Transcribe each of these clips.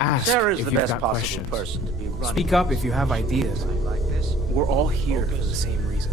Ask Sarah's if the you've best got possible questions. person to be running. Speak up if you have ideas. Like this. We're all here for the same reason.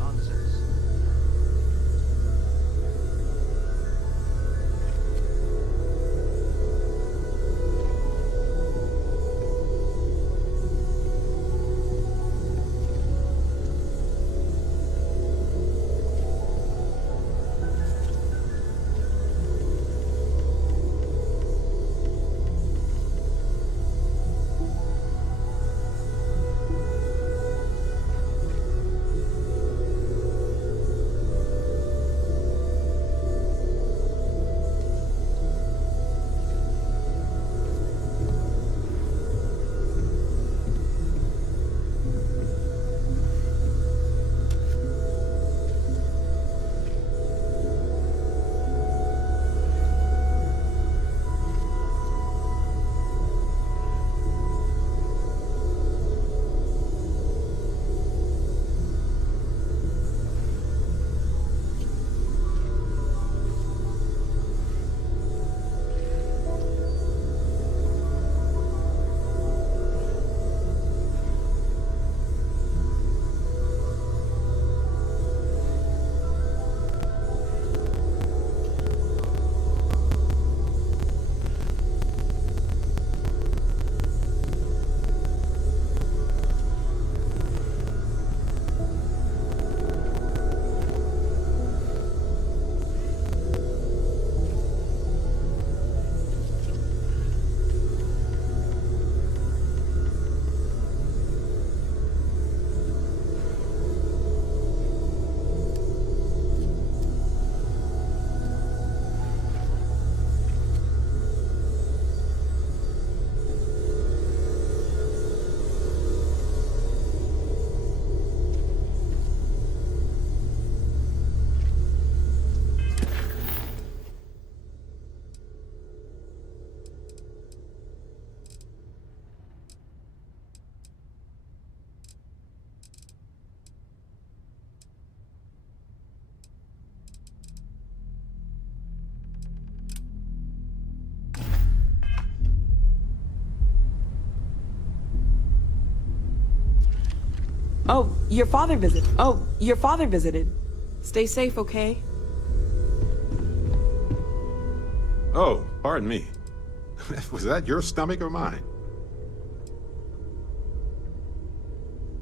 Oh, your father visited. Stay safe, okay? Oh, pardon me. Was that your stomach or mine?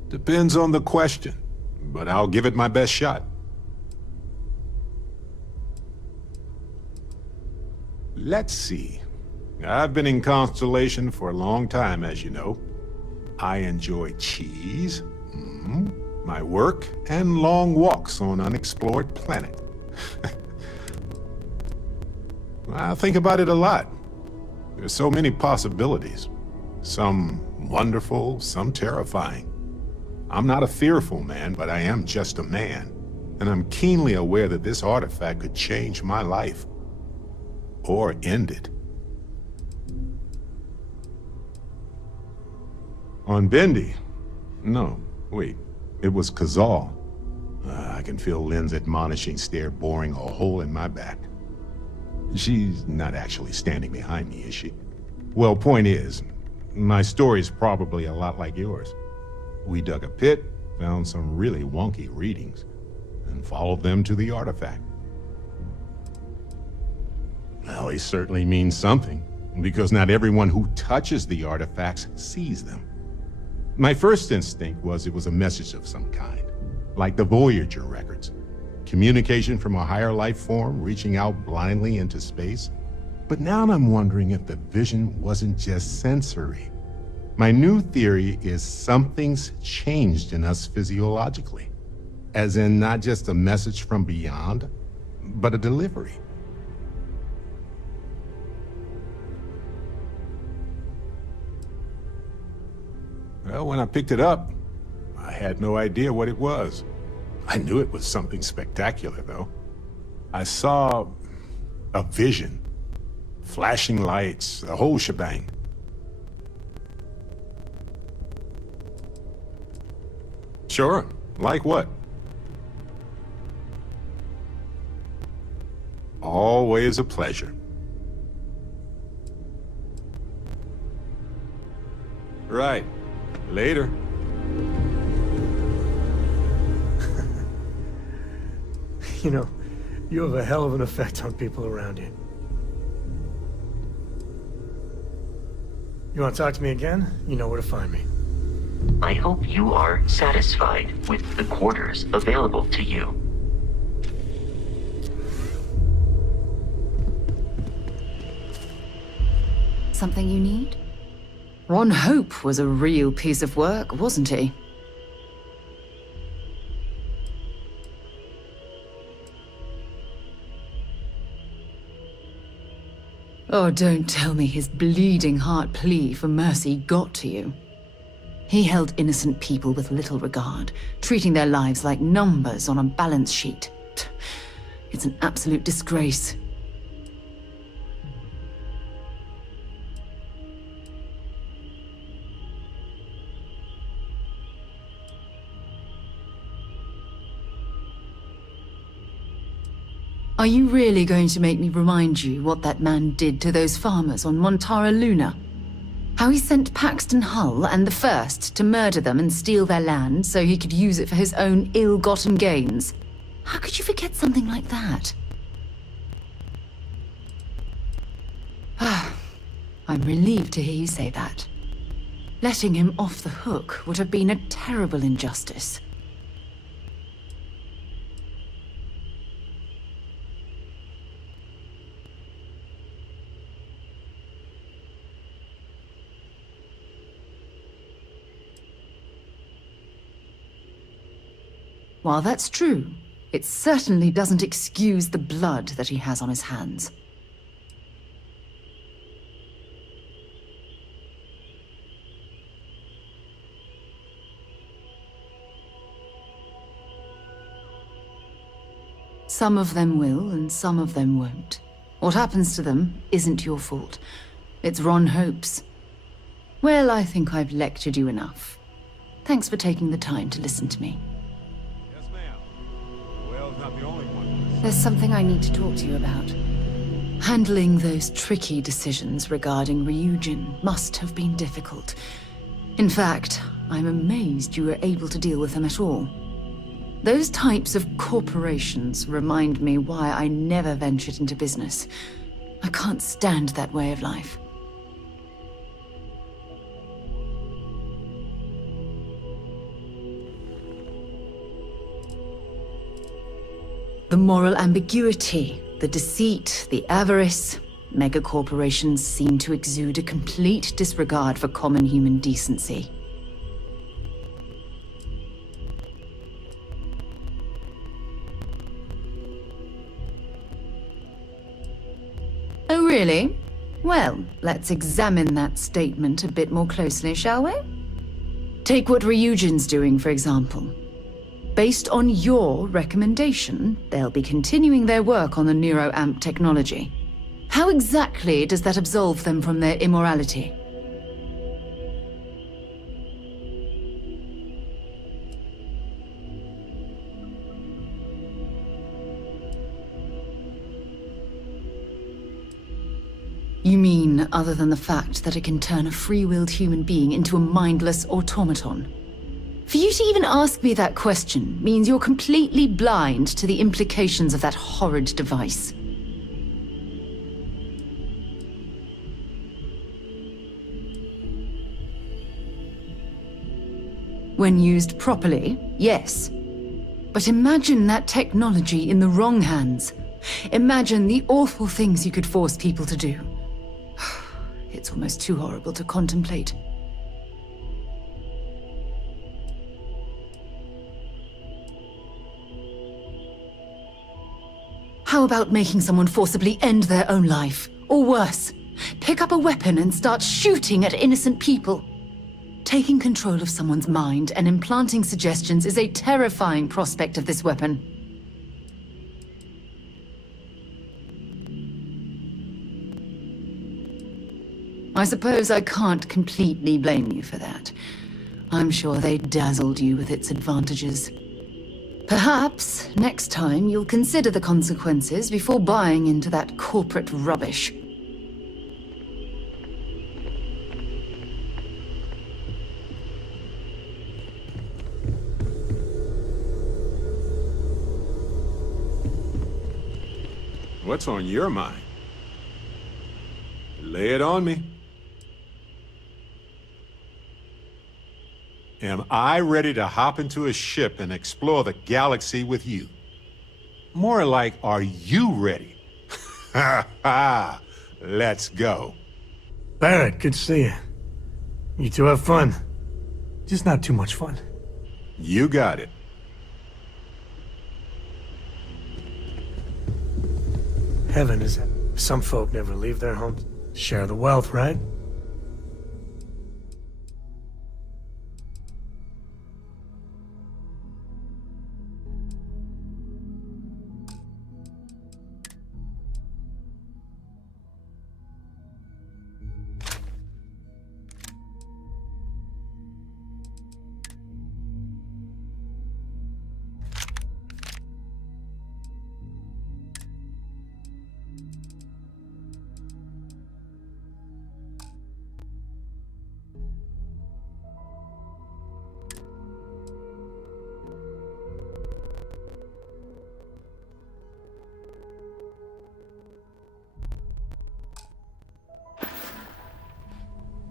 Depends on the question, but I'll give it my best shot. Let's see. I've been in Constellation for a long time, as you know. I enjoy cheese, my work, and long walks on unexplored planet. I think about it a lot. There's so many possibilities. Some wonderful, some terrifying. I'm not a fearful man, but I am just a man. And I'm keenly aware that this artifact could change my life. Or end it. On Bendy? No, wait. It was Kazal. I can feel Lynn's admonishing stare boring a hole in my back. She's not actually standing behind me, is she? Well, point is, my story's probably a lot like yours. We dug a pit, found some really wonky readings, and followed them to the artifact. Well, they certainly mean something, because not everyone who touches the artifacts sees them. My first instinct was it was a message of some kind, like the Voyager records. Communication from a higher life form reaching out blindly into space. But now I'm wondering if the vision wasn't just sensory. My new theory is something's changed in us physiologically. As in not just a message from beyond, but a delivery. Well, when I picked it up, I had no idea what it was. I knew it was something spectacular, though. I saw a vision. Flashing lights, the whole shebang. Sure. Like what? Always a pleasure. Right. Later. You know, you have a hell of an effect on people around you. You want to talk to me again? You know where to find me. I hope you are satisfied with the quarters available to you. Something you need? Ron Hope was a real piece of work, wasn't he? Oh, don't tell me his bleeding heart plea for mercy got to you. He held innocent people with little regard, treating their lives like numbers on a balance sheet. It's an absolute disgrace. Are you really going to make me remind you what that man did to those farmers on Montara Luna? How he sent Paxton Hull and the First to murder them and steal their land so he could use it for his own ill-gotten gains? How could you forget something like that? I'm relieved to hear you say that. Letting him off the hook would have been a terrible injustice. While that's true, it certainly doesn't excuse the blood that he has on his hands. Some of them will, and some of them won't. What happens to them isn't your fault. It's Ron Hope's. Well, I think I've lectured you enough. Thanks for taking the time to listen to me. Yes, ma'am. Well, not the only one. There's something I need to talk to you about. Handling those tricky decisions regarding Ryujin must have been difficult. In fact, I'm amazed you were able to deal with them at all. Those types of corporations remind me why I never ventured into business. I can't stand that way of life. The moral ambiguity, the deceit, the avarice. Megacorporations seem to exude a complete disregard for common human decency. Oh, really? Well, let's examine that statement a bit more closely, shall we? Take what Ryujin's doing, for example. Based on your recommendation, they'll be continuing their work on the NeuroAmp technology. How exactly does that absolve them from their immorality? You mean, other than the fact that it can turn a free-willed human being into a mindless automaton? For you to even ask me that question means you're completely blind to the implications of that horrid device. When used properly, yes. But imagine that technology in the wrong hands. Imagine the awful things you could force people to do. It's almost too horrible to contemplate. How about making someone forcibly end their own life? Or worse, pick up a weapon and start shooting at innocent people? Taking control of someone's mind and implanting suggestions is a terrifying prospect of this weapon. I suppose I can't completely blame you for that. I'm sure they dazzled you with its advantages. Perhaps, next time, you'll consider the consequences before buying into that corporate rubbish. What's on your mind? Lay it on me. Am I ready to hop into a ship and explore the galaxy with you? More like, are you ready? Ha ha! Let's go. Barrett, good to see you. You two have fun. Just not too much fun. You got it. Heaven is that some folk never leave their homes. Share the wealth, right?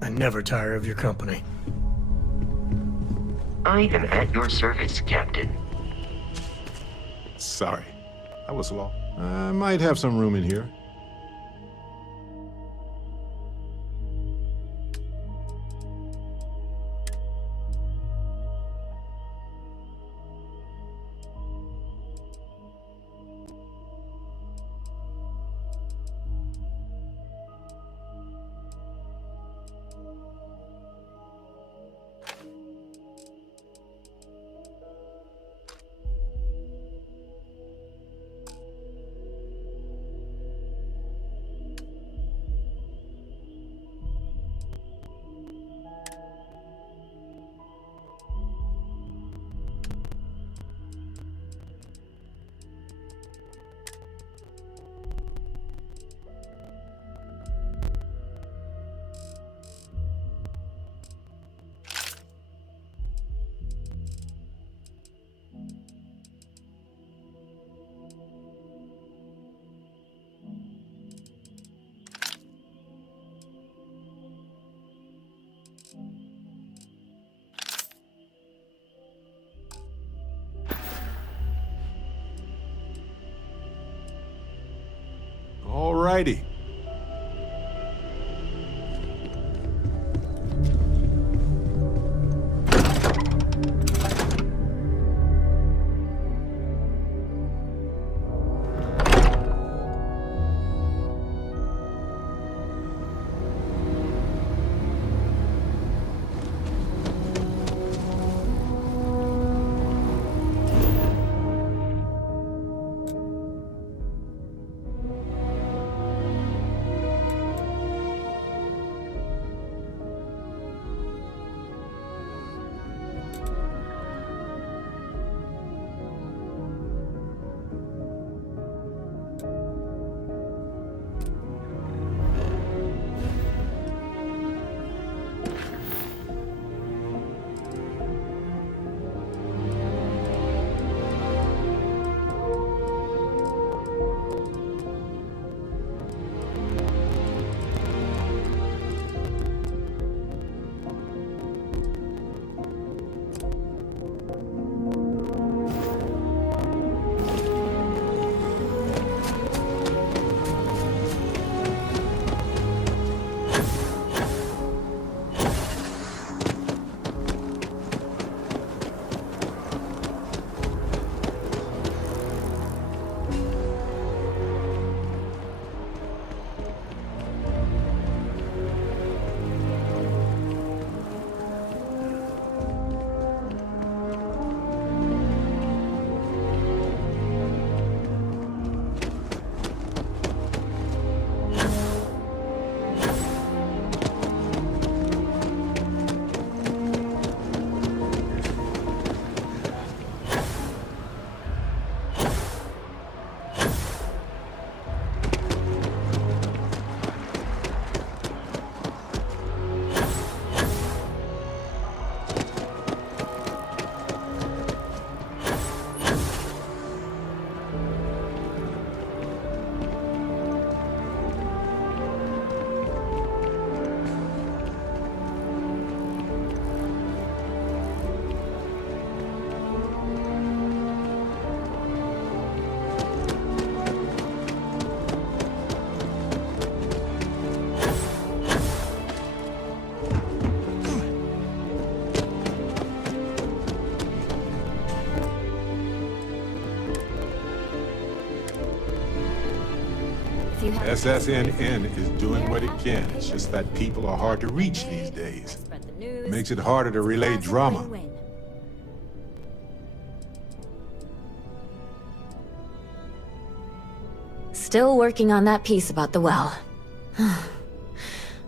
I never tire of your company. I am at your service, Captain. Sorry. I was lost. I might have some room in here. Alrighty. you have SSNN is doing what it can. It's just that people are hard to reach these days. It makes it harder to relay drama. Still working on that piece about the well.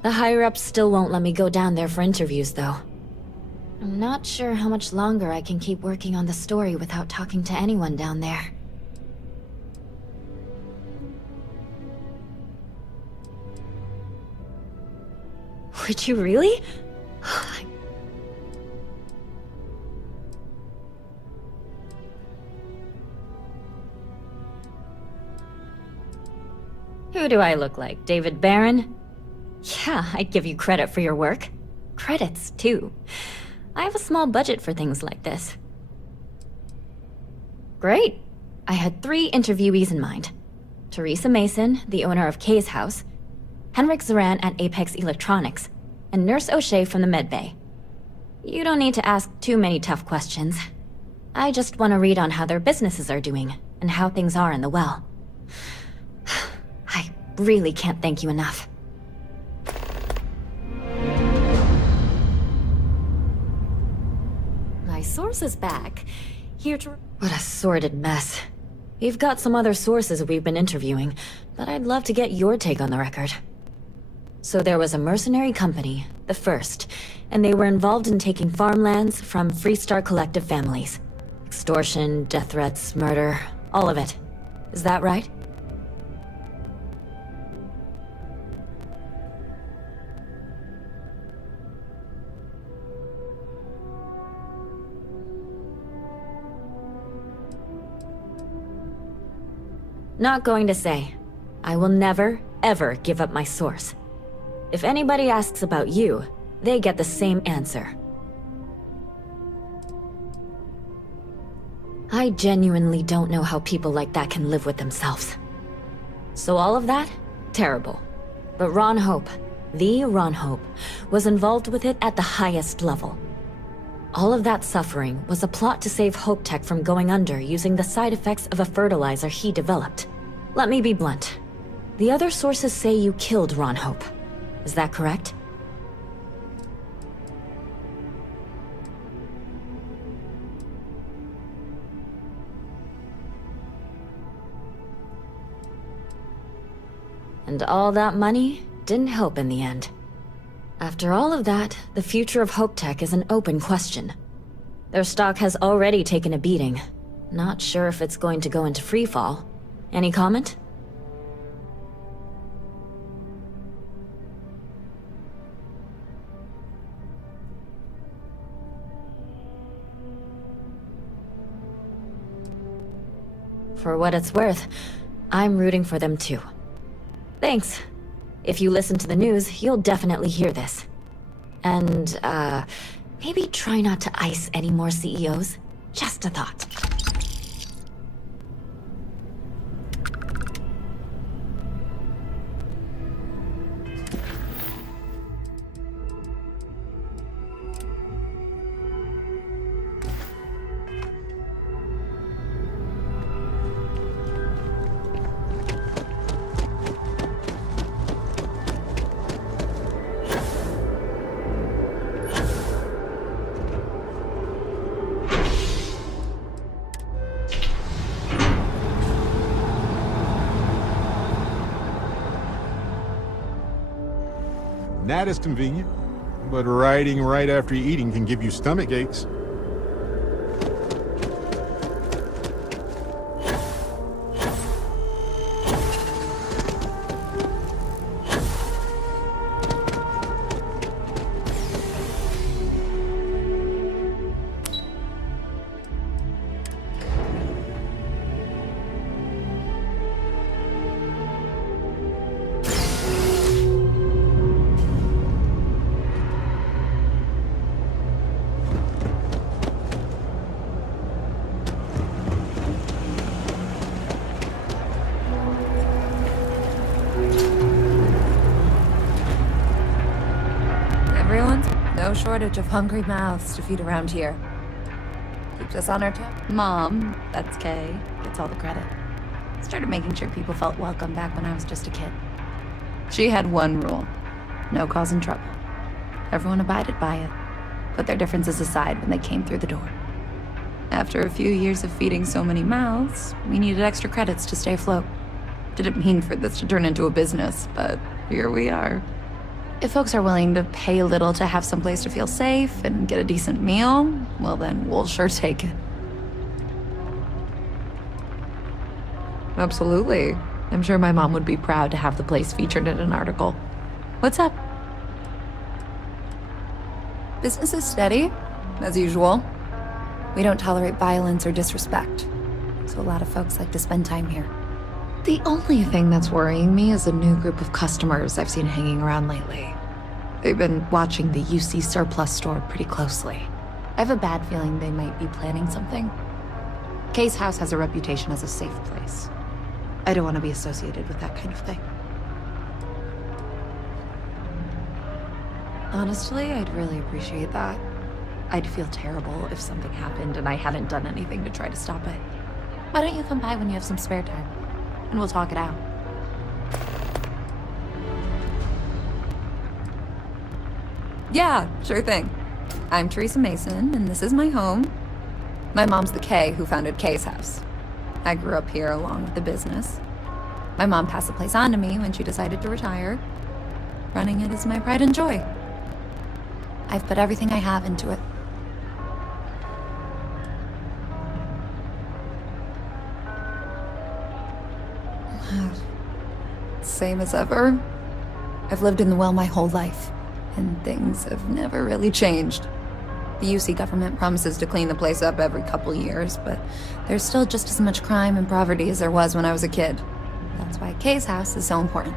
The higher-ups still won't let me go down there for interviews, though. I'm not sure how much longer I can keep working on the story without talking to anyone down there. Would you really? Who do I look like, David Barron? Yeah, I'd give you credit for your work. Credits, too. I have a small budget for things like this. Great. I had 3 interviewees in mind. Teresa Mason, the owner of Kay's house, Henrik Zoran at Apex Electronics, and Nurse O'Shea from the medbay. You don't need to ask too many tough questions. I just want to read on how their businesses are doing, and how things are in the well. I really can't thank you enough. My source is back. Here to... What a sordid mess. We've got some other sources we've been interviewing, but I'd love to get your take on the record. So there was a mercenary company, the First, and they were involved in taking farmlands from Freestar Collective families. Extortion, death threats, murder, all of it. Is that right? Not going to say. I will never, ever give up my source. If anybody asks about you, they get the same answer. I genuinely don't know how people like that can live with themselves. So all of that? Terrible. But Ron Hope, the Ron Hope, was involved with it at the highest level. All of that suffering was a plot to save Hope Tech from going under using the side effects of a fertilizer he developed. Let me be blunt. The other sources say you killed Ron Hope. Is that correct? And all that money didn't help in the end. After all of that, the future of Hope Tech is an open question. Their stock has already taken a beating. Not sure if it's going to go into freefall. Any comment? For what it's worth, I'm rooting for them too. Thanks. If you listen to the news, you'll definitely hear this. And, maybe try not to ice any more CEOs. Just a thought. That is convenient, but riding right after eating can give you stomach aches. No shortage of hungry mouths to feed around here. Keeps us on our toes. Mom, that's Kay, gets all the credit. Started making sure people felt welcome back when I was just a kid. She had one rule: no causing trouble. Everyone abided by it, put their differences aside when they came through the door. After a few years of feeding so many mouths, we needed extra credits to stay afloat. Didn't mean for this to turn into a business, but here we are. If folks are willing to pay a little to have someplace to feel safe and get a decent meal, well then, we'll sure take it. Absolutely. I'm sure my mom would be proud to have the place featured in an article. What's up? Business is steady, as usual. We don't tolerate violence or disrespect, so a lot of folks like to spend time here. The only thing that's worrying me is a new group of customers I've seen hanging around lately. They've been watching the UC surplus store pretty closely. I have a bad feeling they might be planning something. Kay's house has a reputation as a safe place. I don't want to be associated with that kind of thing. Honestly, I'd really appreciate that. I'd feel terrible if something happened and I hadn't done anything to try to stop it. Why don't you come by when you have some spare time? And we'll talk it out. Yeah, sure thing. I'm Teresa Mason, and this is my home. My mom's the Kay who founded Kay's house. I grew up here along with the business. My mom passed the place on to me when she decided to retire. Running it is my pride and joy. I've put everything I have into it. Same as ever. I've lived in the well my whole life, and things have never really changed. The UC government promises to clean the place up every couple years, but there's still just as much crime and poverty as there was when I was a kid. That's why Kay's house is so important.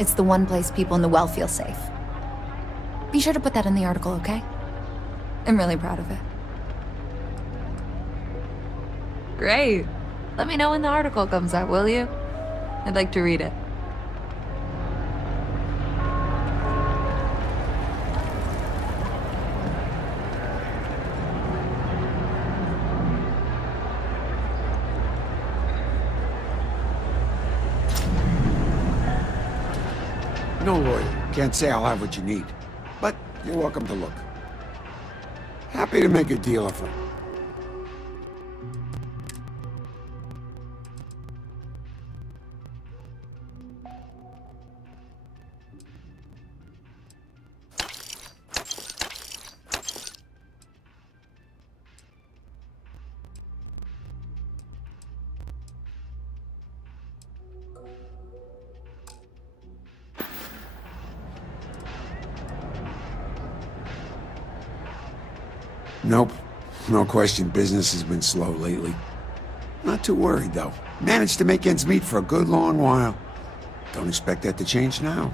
It's the one place people in the well feel safe. Be sure to put that in the article, okay? I'm really proud of it. Great. Let me know when the article comes out, will you? I'd like to read it. No lawyer. Can't say I'll have what you need. But you're welcome to look. Happy to make a deal if Nope. No question, business has been slow lately. Not too worried, though. Managed to make ends meet for a good long while. Don't expect that to change now.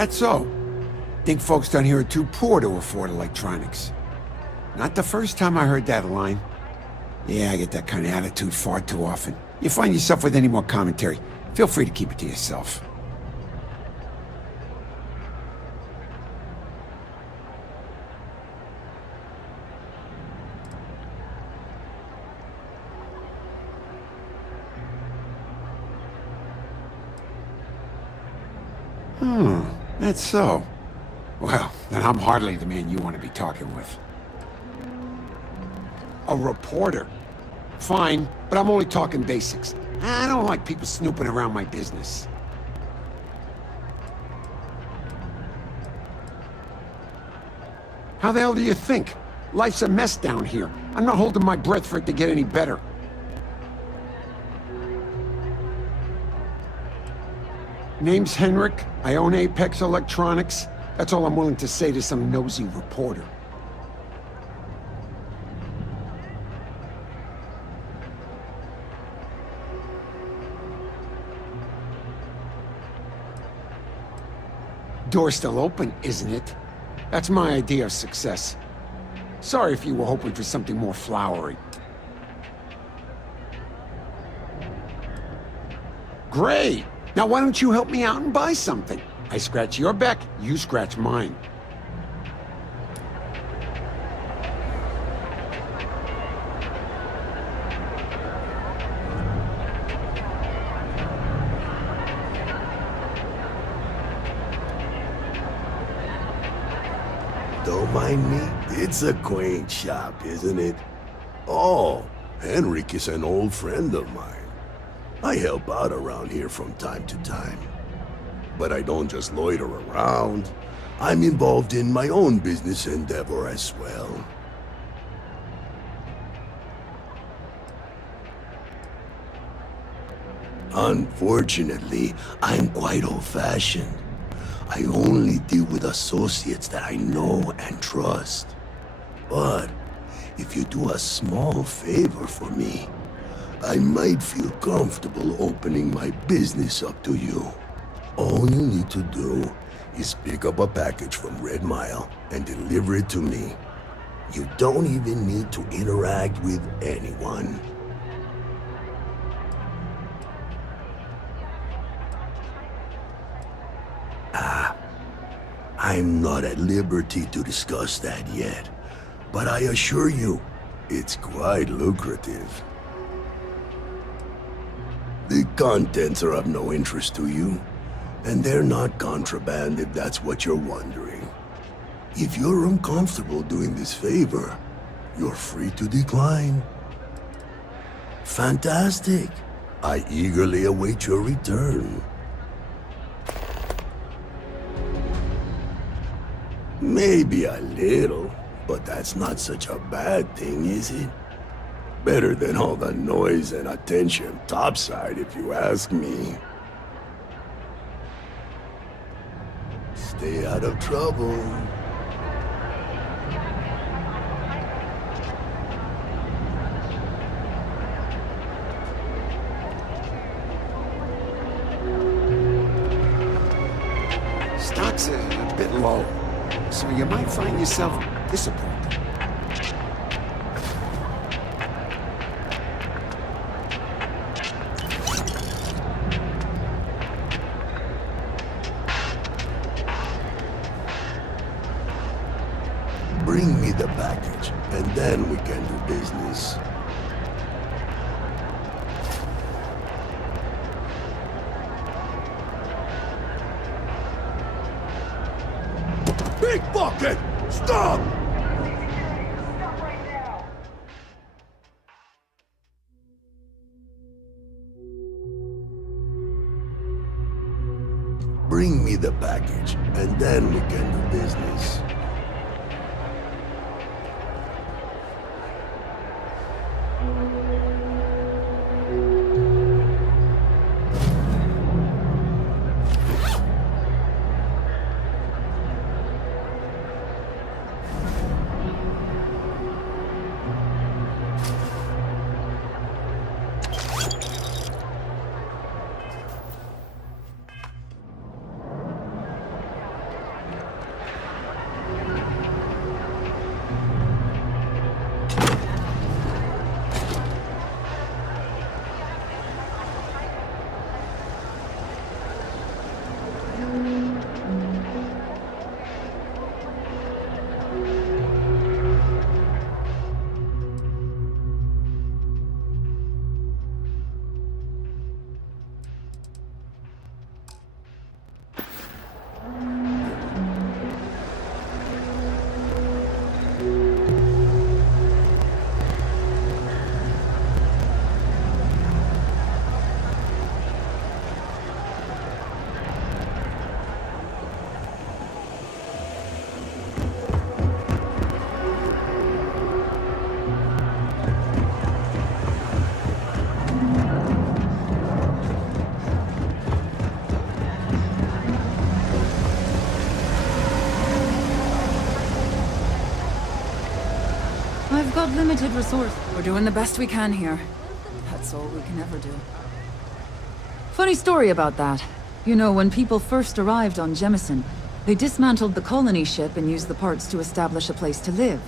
That's so. Think folks down here are too poor to afford electronics. Not the first time I heard that line. Yeah, I get that kind of attitude far too often. You find yourself with any more commentary, feel free to keep it to yourself. That's so. Well, then I'm hardly the man you want to be talking with. A reporter. Fine, but I'm only talking basics. I don't like people snooping around my business. How the hell do you think? Life's a mess down here. I'm not holding my breath for it to get any better. Name's Henrik. I own Apex Electronics. That's all I'm willing to say to some nosy reporter. Door's still open, isn't it? That's my idea of success. Sorry if you were hoping for something more flowery. Great! Now why don't you help me out and buy something? I scratch your back, you scratch mine. Don't mind me. It's a quaint shop, isn't it? Oh, Henrik is an old friend of mine. I help out around here from time to time. But I don't just loiter around. I'm involved in my own business endeavor as well. Unfortunately, I'm quite old-fashioned. I only deal with associates that I know and trust. But if you do a small favor for me, I might feel comfortable opening my business up to you. All you need to do is pick up a package from Red Mile and deliver it to me. You don't even need to interact with anyone. I'm not at liberty to discuss that yet, but I assure you, it's quite lucrative. The contents are of no interest to you, and they're not contraband if that's what you're wondering. If you're uncomfortable doing this favor, you're free to decline. Fantastic! I eagerly await your return. Maybe a little, but that's not such a bad thing, is it? Better than all the noise and attention topside, if you ask me. Stay out of trouble. Stock's a bit low, so you might find yourself disappointed. Bring me the package, and then we can do business. Big bucket! Stop! Bring me the package, and then we can do business. I've got limited resource. We're doing the best we can here. That's all we can ever do. Funny story about that. You know, when people first arrived on Jemison, They dismantled the colony ship and used the parts to establish a place to live.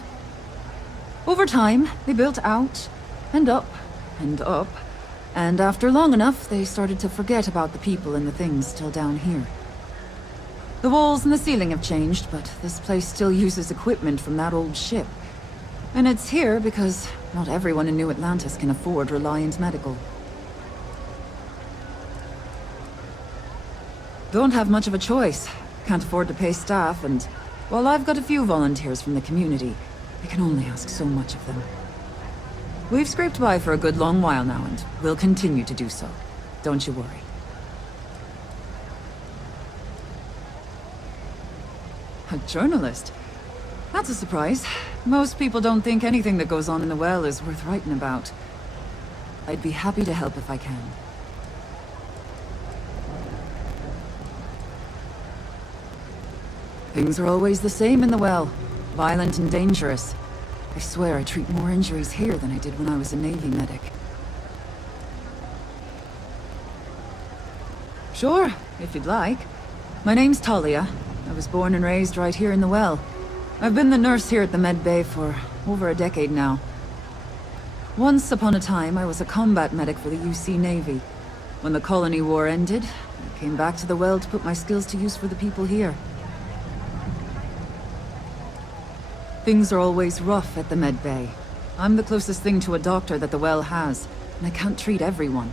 Over time, they built out, and up, and up, and after long enough, they started to forget about the people and the things still down here. The walls and the ceiling have changed, but this place still uses equipment from that old ship. And it's here because not everyone in New Atlantis can afford Reliant Medical. Don't have much of a choice. Can't afford to pay staff, and while I've got a few volunteers from the community, I can only ask so much of them. We've scraped by for a good long while now, and we'll continue to do so. Don't you worry. A journalist? That's a surprise. Most people don't think anything that goes on in the well is worth writing about. I'd be happy to help if I can. Things are always the same in the well. Violent and dangerous. I swear I treat more injuries here than I did when I was a Navy medic. Sure, if you'd like. My name's Talia. I was born and raised right here in the well. I've been the nurse here at the med bay for over a decade now. Once upon a time, I was a combat medic for the UC Navy. When the colony war ended, I came back to the well to put my skills to use for the people here. Things are always rough at the med bay. I'm the closest thing to a doctor that the well has, and I can't treat everyone.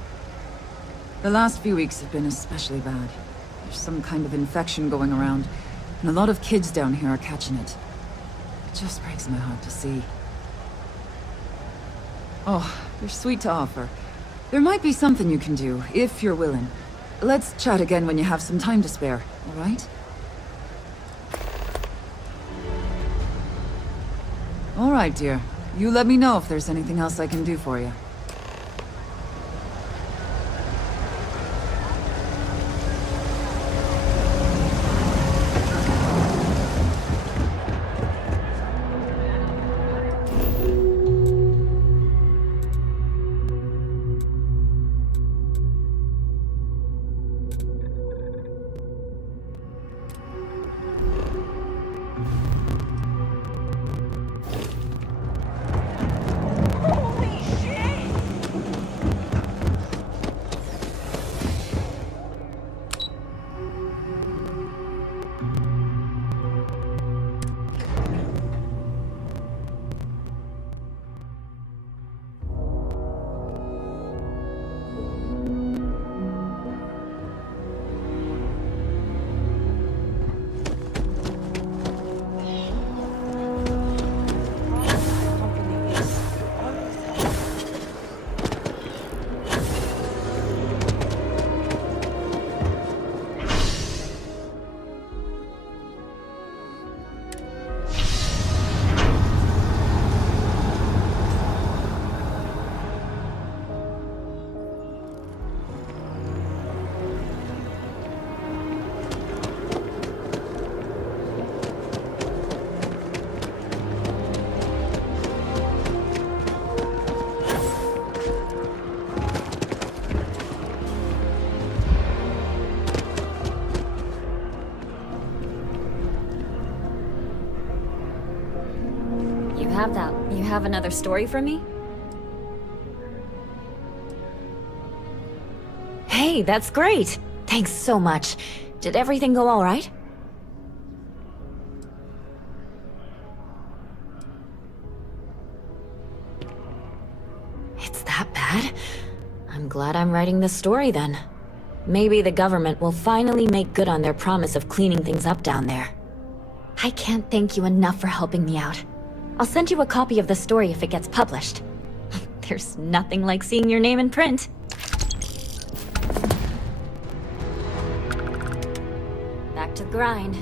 The last few weeks have been especially bad. There's some kind of infection going around, and a lot of kids down here are catching it. It just breaks my heart to see. Oh, you're sweet to offer. There might be something you can do, if you're willing. Let's chat again when you have some time to spare, all right? All right, dear. You let me know if there's anything else I can do for you. You have another story for me? Hey, that's great! Thanks so much. Did everything go all right? It's that bad? I'm glad I'm writing this story then. Maybe the government will finally make good on their promise of cleaning things up down there. I can't thank you enough for helping me out. I'll send you a copy of the story if it gets published. There's nothing like seeing your name in print. Back to the grind.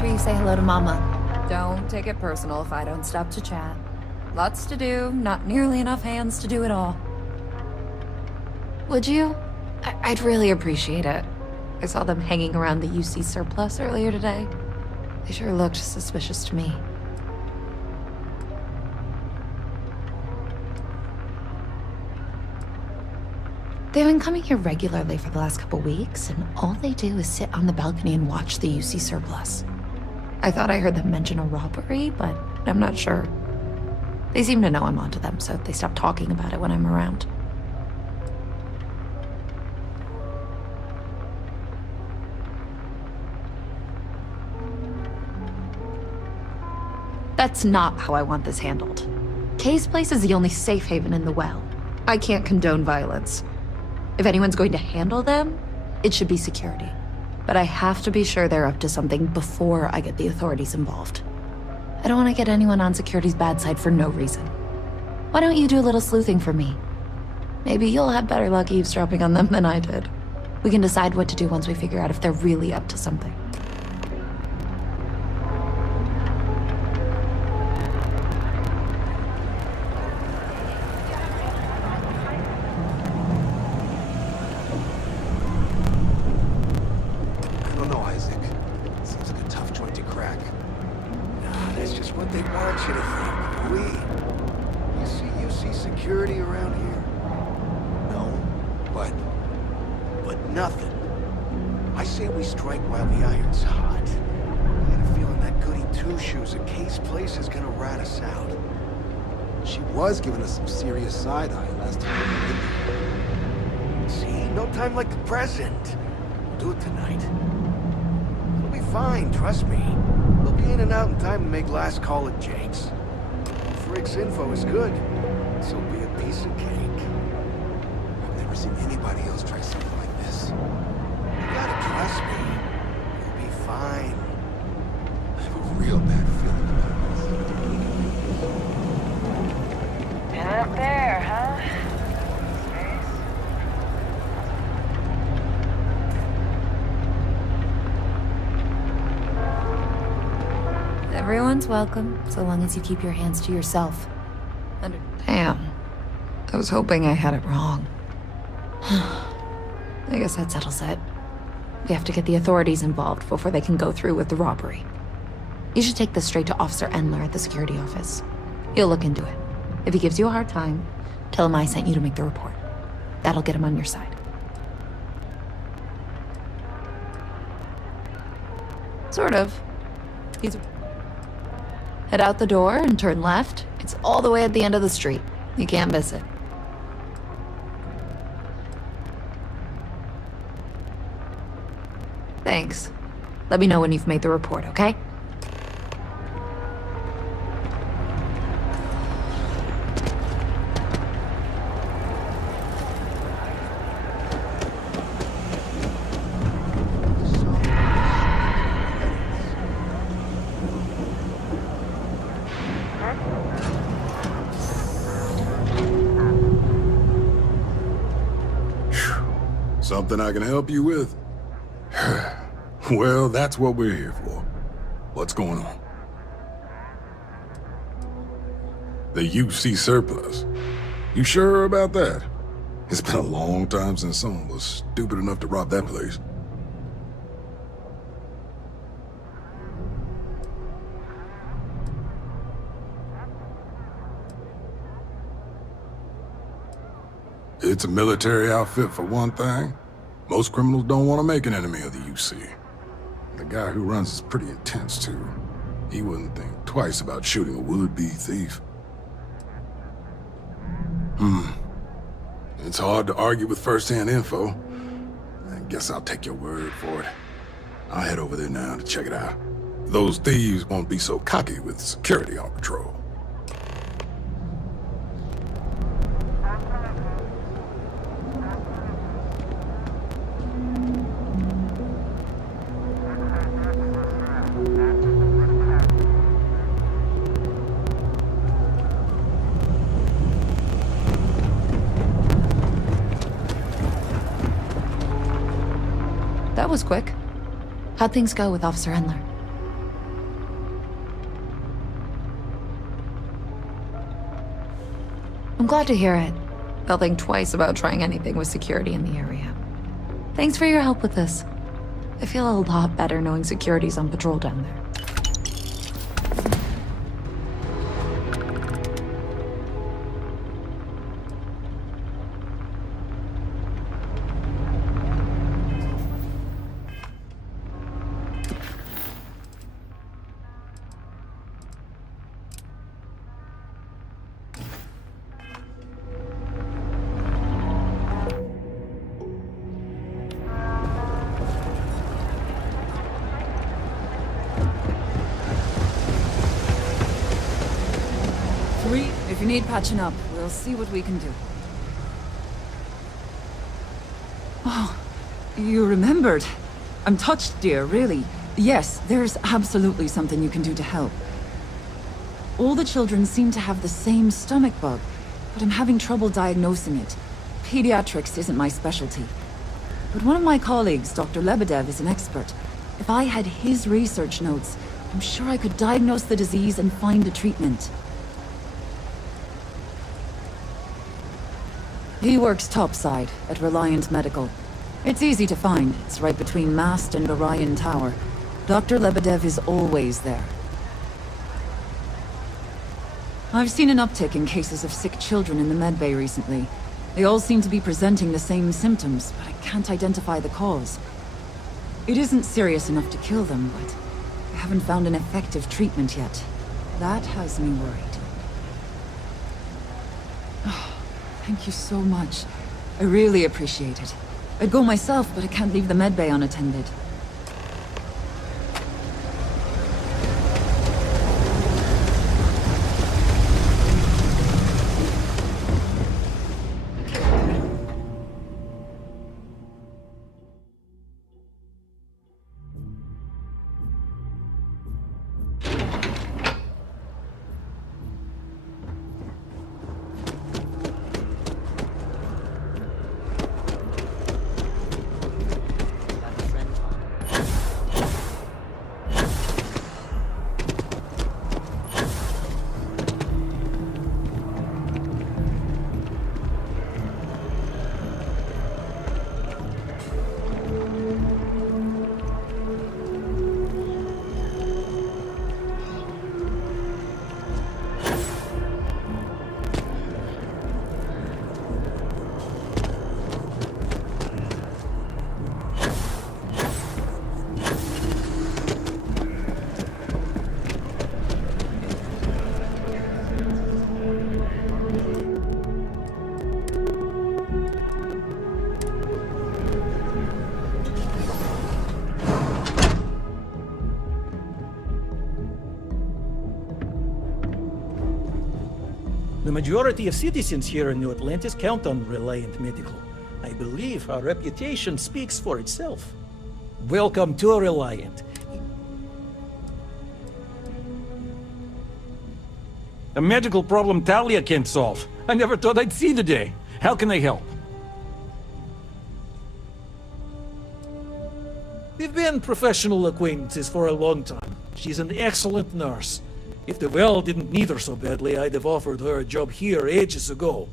sure you say hello to Mama. Don't take it personal if I don't stop to chat. Lots to do, not nearly enough hands to do it all. Would you? I'd really appreciate it. I saw them hanging around the UC surplus earlier today. They sure looked suspicious to me. They've been coming here regularly for the last couple weeks, and all they do is sit on the balcony and watch the UC surplus. I thought I heard them mention a robbery, but I'm not sure. They seem to know I'm onto them, so they stop talking about it when I'm around. That's not how I want this handled. Kay's place is the only safe haven in the well. I can't condone violence. If anyone's going to handle them, it should be security. But I have to be sure they're up to something before I get the authorities involved. I don't want to get anyone on security's bad side for no reason. Why don't you do a little sleuthing for me? Maybe you'll have better luck eavesdropping on them than I did. We can decide what to do once we figure out if they're really up to something. Giving us some serious side-eye last time we were in. See, no time like the present. We'll do it tonight. It'll be fine, trust me. We'll be in and out in time to make last call at Jake's. Frick's info is good. This'll be a piece of cake. I've never seen anybody else try something like this. You gotta trust me. You'll be fine. I have a real bad feeling about this. Up there, huh? Everyone's welcome, so long as you keep your hands to yourself. Damn. I was hoping I had it wrong. I guess that settles it. We have to get the authorities involved before they can go through with the robbery. You should take this straight to Officer Endler at the security office. He'll look into it. If he gives you a hard time, tell him I sent you to make the report. That'll get him on your side. Sort of. Head out the door and turn left. It's all the way at the end of the street. You can't miss it. Thanks. Let me know when you've made the report, okay? Something I can help you with? Well, that's what we're here for. What's going on? The UC surplus. You sure about that? It's been a long time since someone was stupid enough to rob that place. It's a military outfit for one thing. Most criminals don't want to make an enemy of the UC. The guy who runs is pretty intense, too. He wouldn't think twice about shooting a would-be thief. It's hard to argue with first-hand info. I guess I'll take your word for it. I'll head over there now to check it out. Those thieves won't be so cocky with security on patrol. That was quick. How'd things go with Officer Endler? I'm glad to hear it. They'll think twice about trying anything with security in the area. Thanks for your help with this. I feel a lot better knowing security's on patrol down there. If you need patching up, we'll see what we can do. Oh, you remembered. I'm touched, dear, really. Yes, there's absolutely something you can do to help. All the children seem to have the same stomach bug, but I'm having trouble diagnosing it. Pediatrics isn't my specialty. But one of my colleagues, Dr. Lebedev, is an expert. If I had his research notes, I'm sure I could diagnose the disease and find a treatment. He works topside at Reliant Medical. It's easy to find. It's right between Mast and Orion Tower. Dr. Lebedev is always there. I've seen an uptick in cases of sick children in the medbay recently. They all seem to be presenting the same symptoms, but I can't identify the cause. It isn't serious enough to kill them, but I haven't found an effective treatment yet. That has me worried. Thank you so much. I really appreciate it. I'd go myself, but I can't leave the medbay unattended. The majority of citizens here in New Atlantis count on Reliant Medical. I believe our reputation speaks for itself. Welcome to Reliant. A medical problem Talia can't solve. I never thought I'd see the day. How can I help? We've been professional acquaintances for a long time. She's an excellent nurse. If the well didn't need her so badly, I'd have offered her a job here ages ago.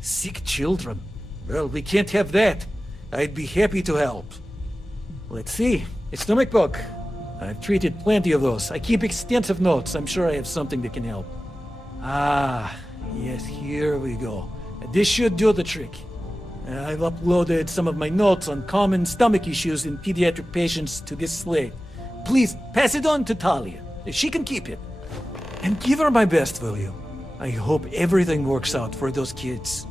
Sick children? Well, we can't have that. I'd be happy to help. Let's see. A stomach bug. I've treated plenty of those. I keep extensive notes. I'm sure I have something that can help. Ah, yes, here we go. This should do the trick. I've uploaded some of my notes on common stomach issues in pediatric patients to this slate. Please, pass it on to Talia. She can keep it. And give her my best, will you? I hope everything works out for those kids.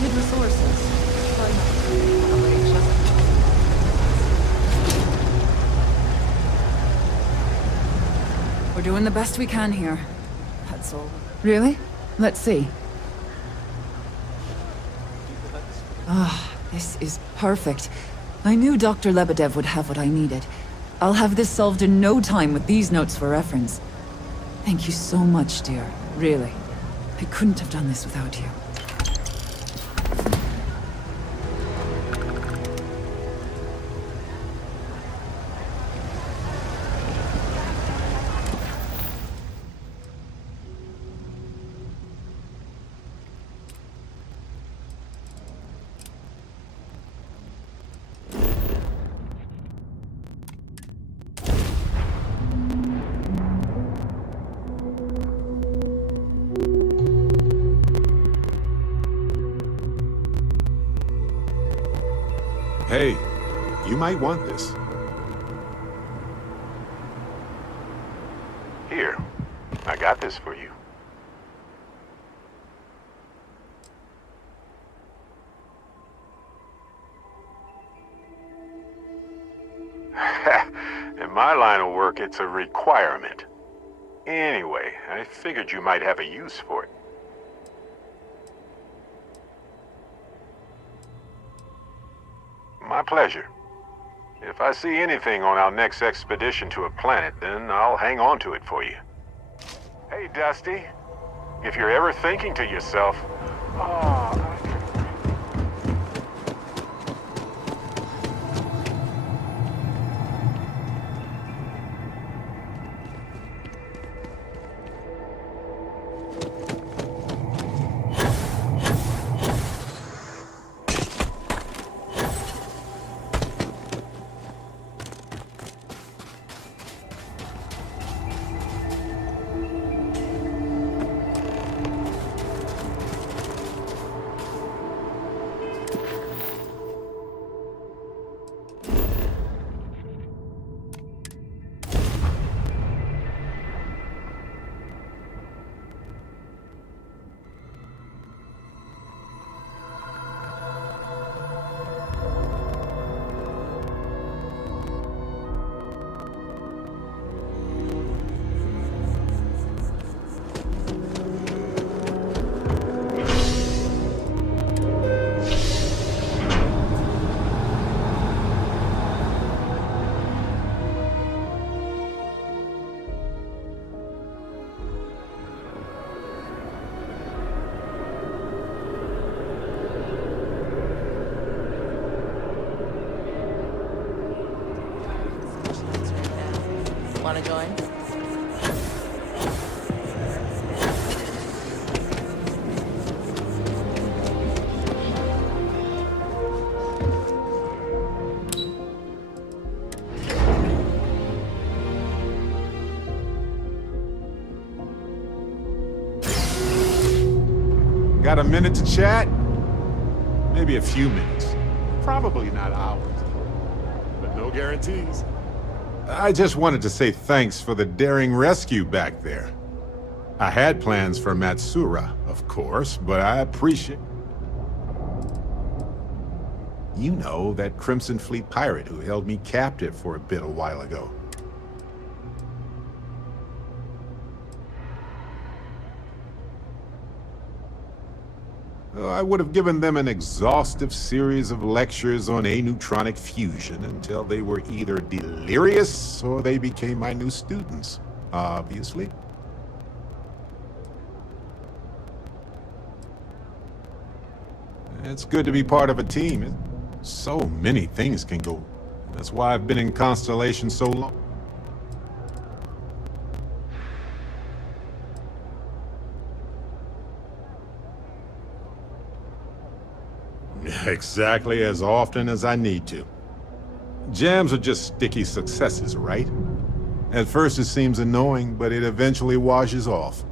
limited resources. Try not to outrage us. We're doing the best we can here. That's all. Really? Let's see. Ah, this is perfect. I knew Dr. Lebedev would have what I needed. I'll have this solved in no time with these notes for reference. Thank you so much, dear. Really. I couldn't have done this without you. Hey, you might want this. Here, I got this for you. In my line of work, it's a requirement. Anyway, I figured you might have a use for it. My pleasure. If I see anything on our next expedition to a planet, then I'll hang on to it for you. Hey, Dusty. If you're ever thinking to yourself, oh, Want to join? got a minute to chat? Maybe a few minutes. Probably not hours, but no guarantees. I just wanted to say thanks for the daring rescue back there. I had plans for Matsura, of course, but I appreciate... You know, that Crimson Fleet pirate who held me captive for a bit a while ago. I would have given them an exhaustive series of lectures on aneutronic fusion until they were either delirious or they became my new students, obviously. It's good to be part of a team. So many things can go. That's why I've been in Constellation so long. Exactly as often as I need to. Jams are just sticky successes, right? At first it seems annoying, but it eventually washes off.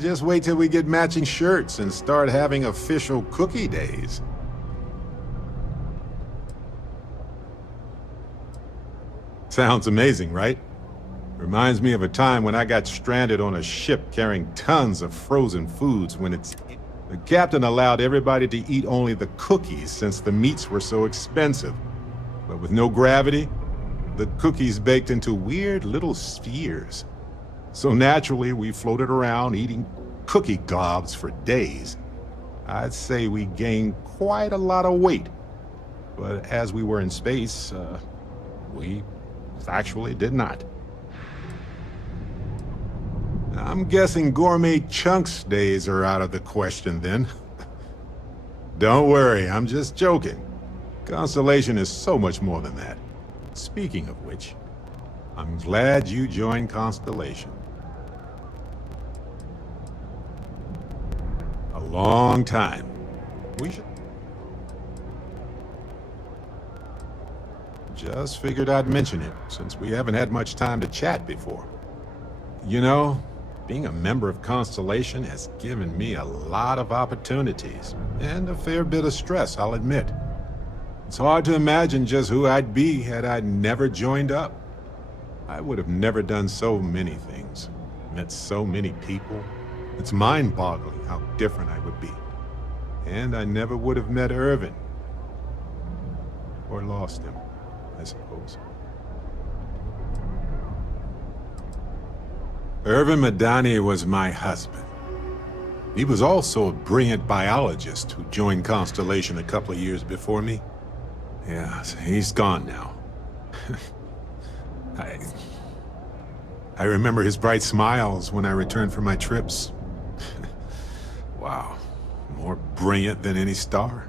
Just wait till we get matching shirts and start having official cookie days. Sounds amazing, right? Reminds me of a time when I got stranded on a ship carrying tons of frozen foods when the captain allowed everybody to eat only the cookies since the meats were so expensive. But with no gravity, the cookies baked into weird little spheres. So naturally, we floated around eating cookie globs for days. I'd say we gained quite a lot of weight. But as we were in space, we actually did not. I'm guessing gourmet chunks days are out of the question then. Don't worry, I'm just joking. Constellation is so much more than that. Speaking of which, I'm glad you joined Constellation. A long time. We should... Just figured I'd mention it, since we haven't had much time to chat before. You know, being a member of Constellation has given me a lot of opportunities, and a fair bit of stress, I'll admit. It's hard to imagine just who I'd be had I never joined up. I would have never done so many things, met so many people. It's mind-boggling how different I would be. And I never would have met Irvin. Or lost him, I suppose. Irvin Madani was my husband. He was also a brilliant biologist who joined Constellation a couple of years before me. Yeah, he's gone now. I remember his bright smiles when I returned from my trips. Wow, more brilliant than any star.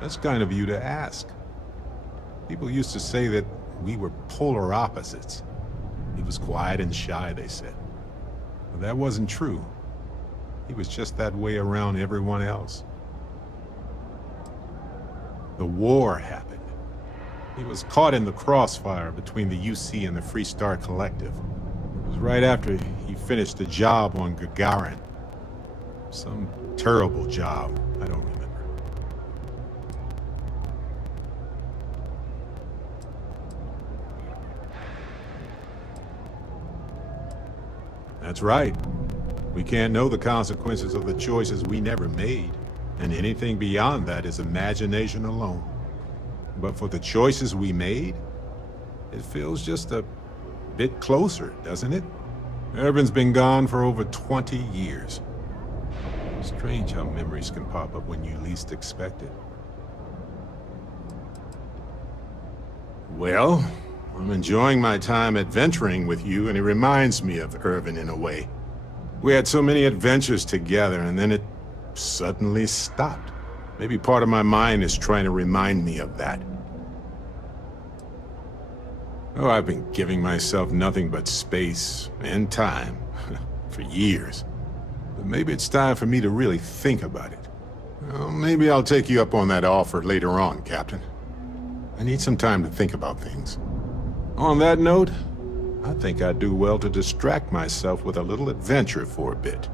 That's kind of you to ask. People used to say that we were polar opposites. He was quiet and shy, they said. But that wasn't true. He was just that way around everyone else. The war happened. He was caught in the crossfire between the UC and the Free Star Collective. It was right after he finished a job on Gagarin. Some terrible job, I don't remember. That's right. We can't know the consequences of the choices we never made, and anything beyond that is imagination alone. But for the choices we made, it feels just a bit closer, doesn't it? Irvin's been gone for over 20 years. Strange how memories can pop up when you least expect it. Well, I'm enjoying my time adventuring with you, and it reminds me of Irvin in a way. We had so many adventures together, and then it suddenly stopped. Maybe part of my mind is trying to remind me of that. Oh, I've been giving myself nothing but space and time for years. But maybe it's time for me to really think about it. Well, maybe I'll take you up on that offer later on, Captain. I need some time to think about things. On that note, I think I'd do well to distract myself with a little adventure for a bit.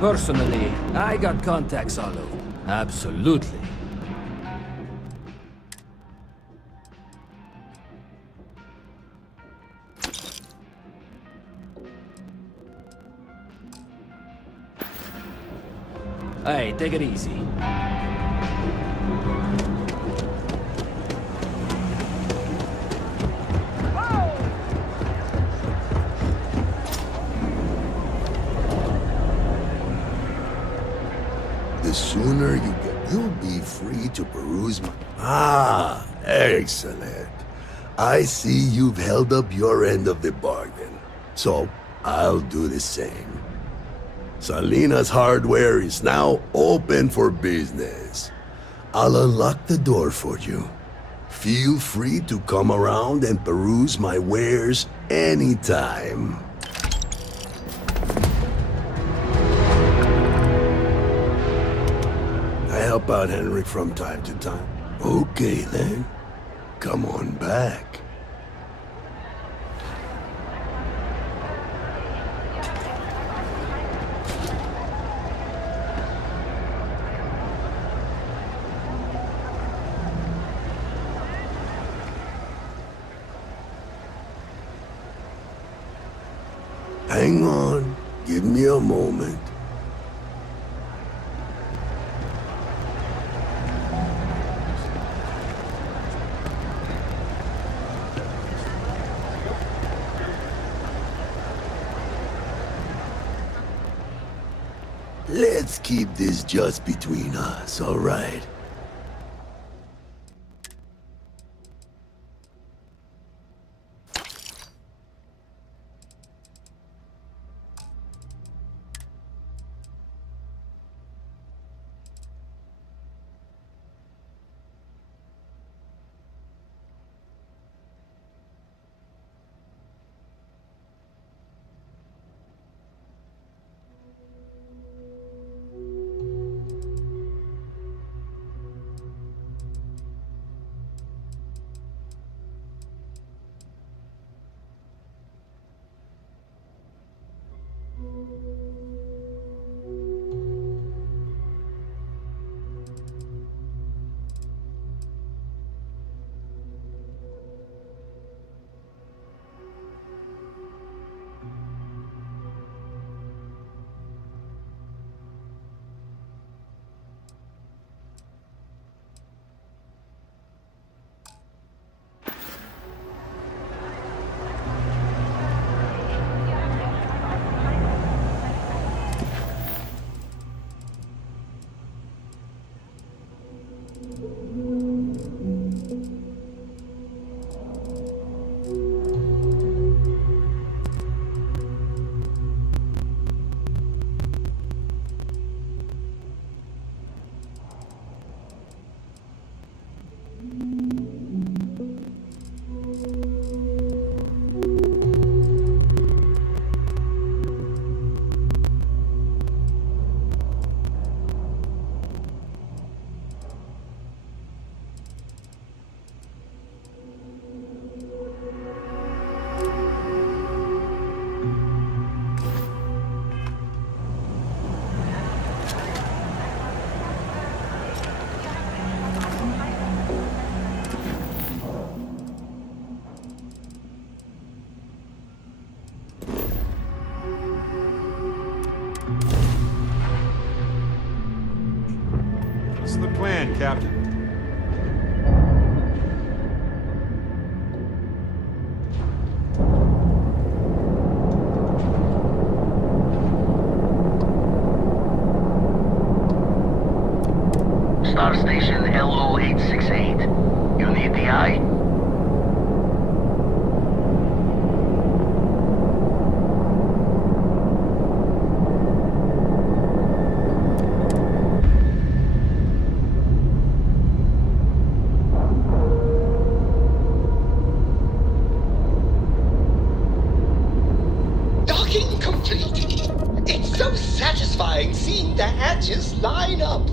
Personally, I got contacts all over. Absolutely. Hey, take it easy. The sooner you get, you'll be free to peruse my... Ah, excellent. I see you've held up your end of the bargain. So, I'll do the same. Salina's hardware is now open for business. I'll unlock the door for you. Feel free to come around and peruse my wares anytime. help out Henry from time to time. Okay, then. Come on back. Hang on. Give me a moment. Let's keep this just between us, all right? What's the plan, Captain? Star Station LO868. You need the eye? Docking complete! It's so satisfying seeing the hatches line up!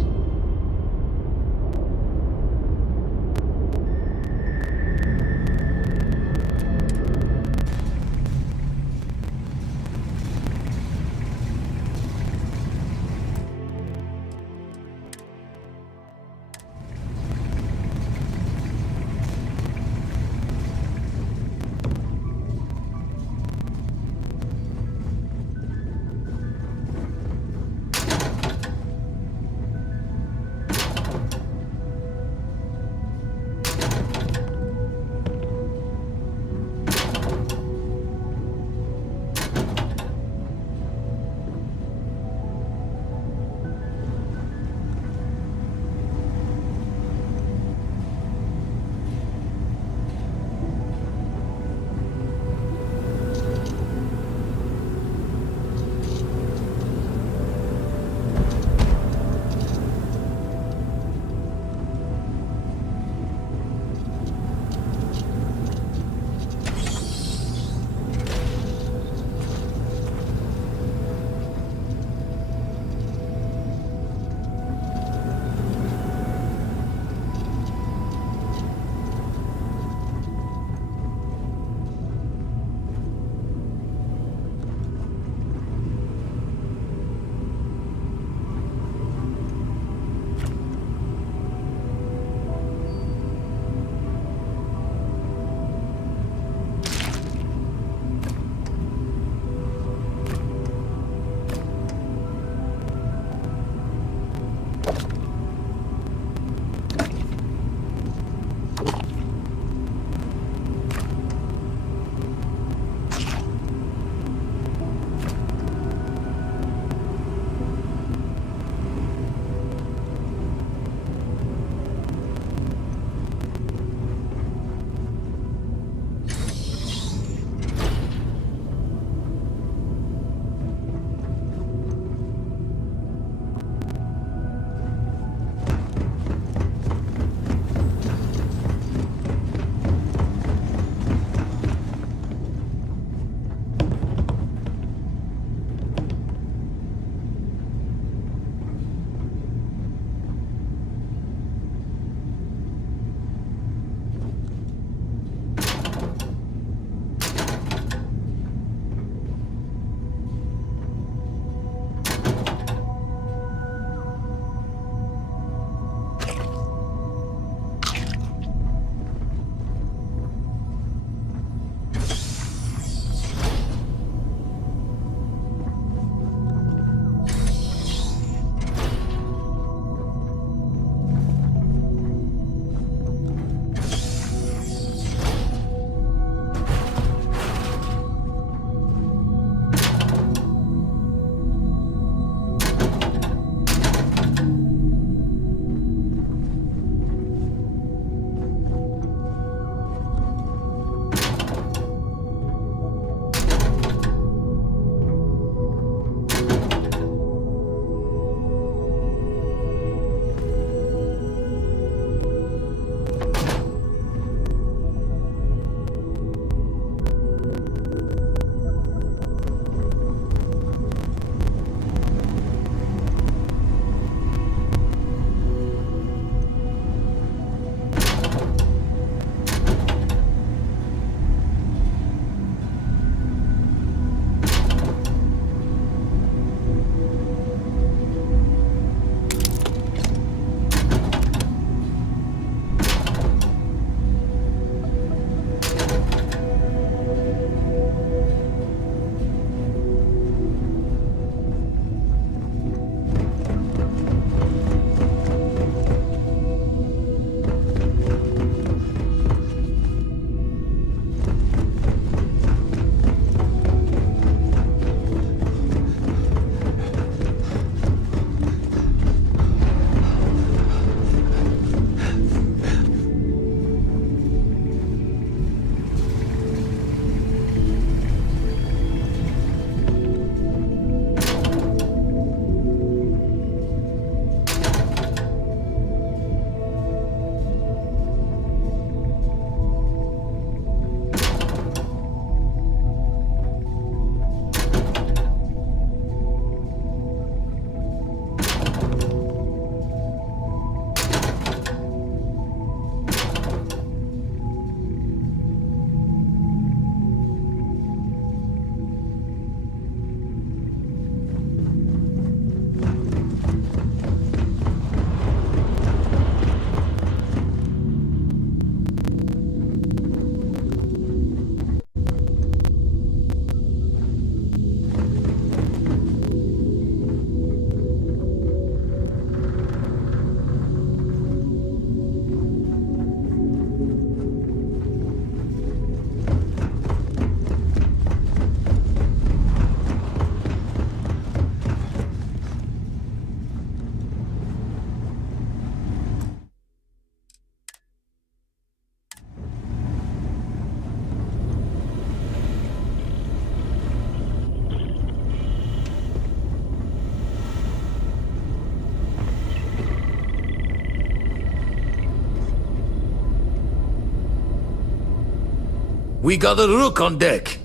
We got a rook on deck.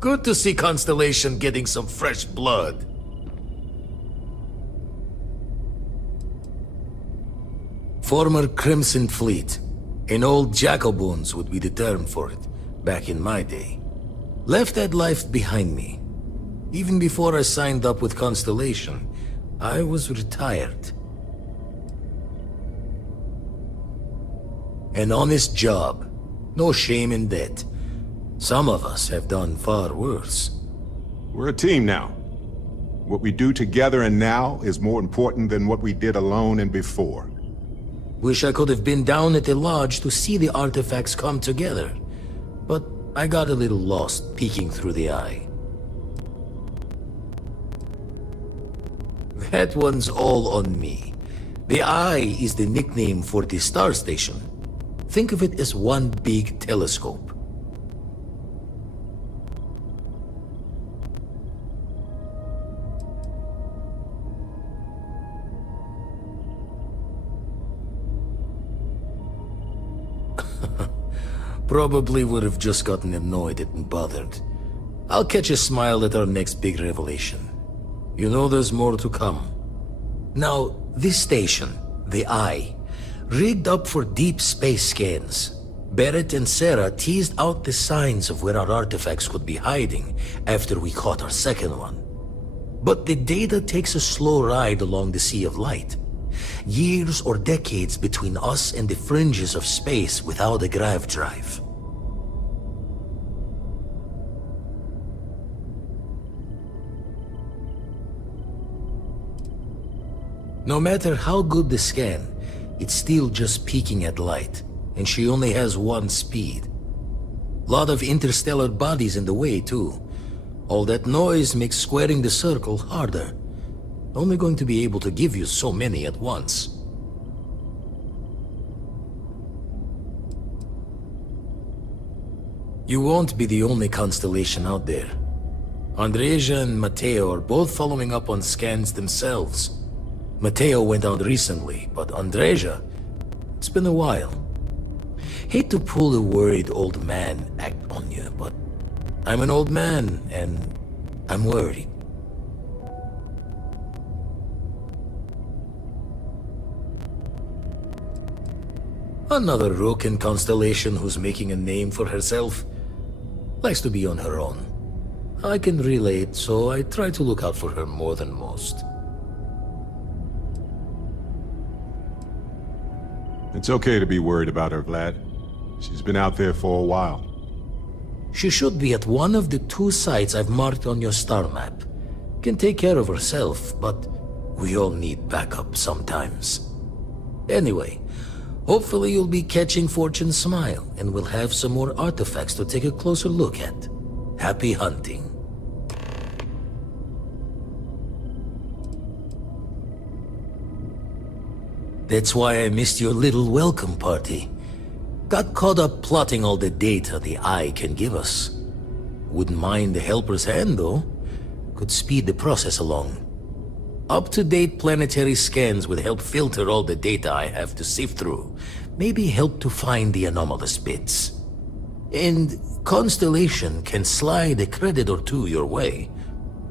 Good to see Constellation getting some fresh blood. Former Crimson Fleet. An old Jackalbones would be the term for it, back in my day. Left that life behind me. Even before I signed up with Constellation, I was retired. An honest job. No shame in that. Some of us have done far worse. We're a team now. What we do together and now is more important than what we did alone and before. Wish I could have been down at the lodge to see the artifacts come together. But I got a little lost peeking through the eye. That one's all on me. The eye is the nickname for the star station. Think of it as one big telescope. Probably would have just gotten annoyed and bothered. I'll catch a smile at our next big revelation. You know there's more to come. Now, this station, the Eye, rigged up for deep space scans. Barrett and Sarah teased out the signs of where our artifacts could be hiding after we caught our second one. But the data takes a slow ride along the Sea of Light. Years or decades between us and the fringes of space without a grav drive. No matter how good the scan, it's still just peeking at light, and she only has one speed. Lot of interstellar bodies in the way, too. All that noise makes squaring the circle harder. Only going to be able to give you so many at once. You won't be the only constellation out there. Andreja and Matteo are both following up on scans themselves. Matteo went out recently, but Andreja, it's been a while. Hate to pull the worried old man act on you, but I'm an old man, and I'm worried. Another rook in Constellation who's making a name for herself. Likes to be on her own. I can relate, so I try to look out for her more than most. It's okay to be worried about her, Vlad. She's been out there for a while. She should be at one of the 2 sites I've marked on your star map. Can take care of herself, but we all need backup sometimes. Anyway, hopefully you'll be catching Fortune's smile, and we'll have some more artifacts to take a closer look at. Happy hunting. That's why I missed your little welcome party. Got caught up plotting all the data the Eye can give us. Wouldn't mind the helper's hand, though. Could speed the process along. Up-to-date planetary scans would help filter all the data I have to sift through. Maybe help to find the anomalous bits. And Constellation can slide a credit or 2 your way.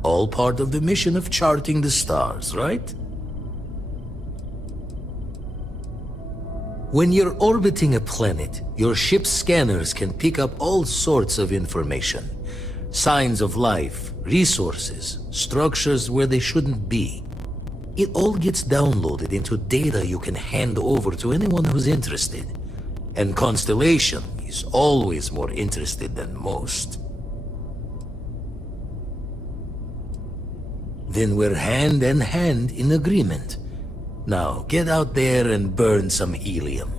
All part of the mission of charting the stars, right? When you're orbiting a planet, your ship's scanners can pick up all sorts of information. Signs of life, resources, structures where they shouldn't be. It all gets downloaded into data you can hand over to anyone who's interested. And Constellation is always more interested than most. Then we're hand in hand in agreement. Now, get out there and burn some helium.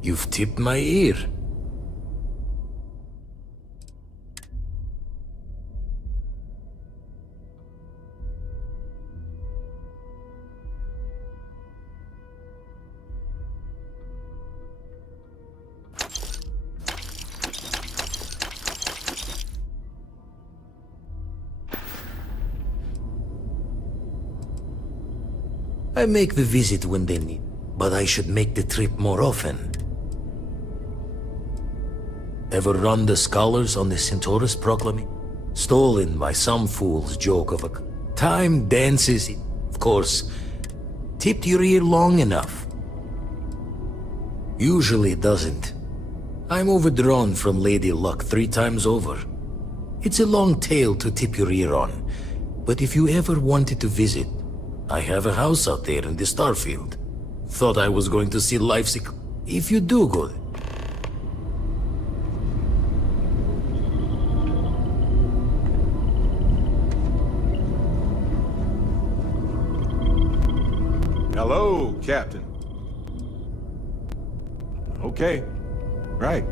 You've tipped my ear. I make the visit when they need, but I should make the trip more often. Ever run the scholars on the Centaurus proclamation? Stolen by some fool's joke of a... Time dances, of course. Tipped your ear long enough. Usually it doesn't. I'm overdrawn from Lady Luck 3 times over. It's a long tale to tip your ear on, but if you ever wanted to visit, I have a house out there in the Starfield. Thought I was going to see life's... If you do go there. Hello, Captain. Okay. Right.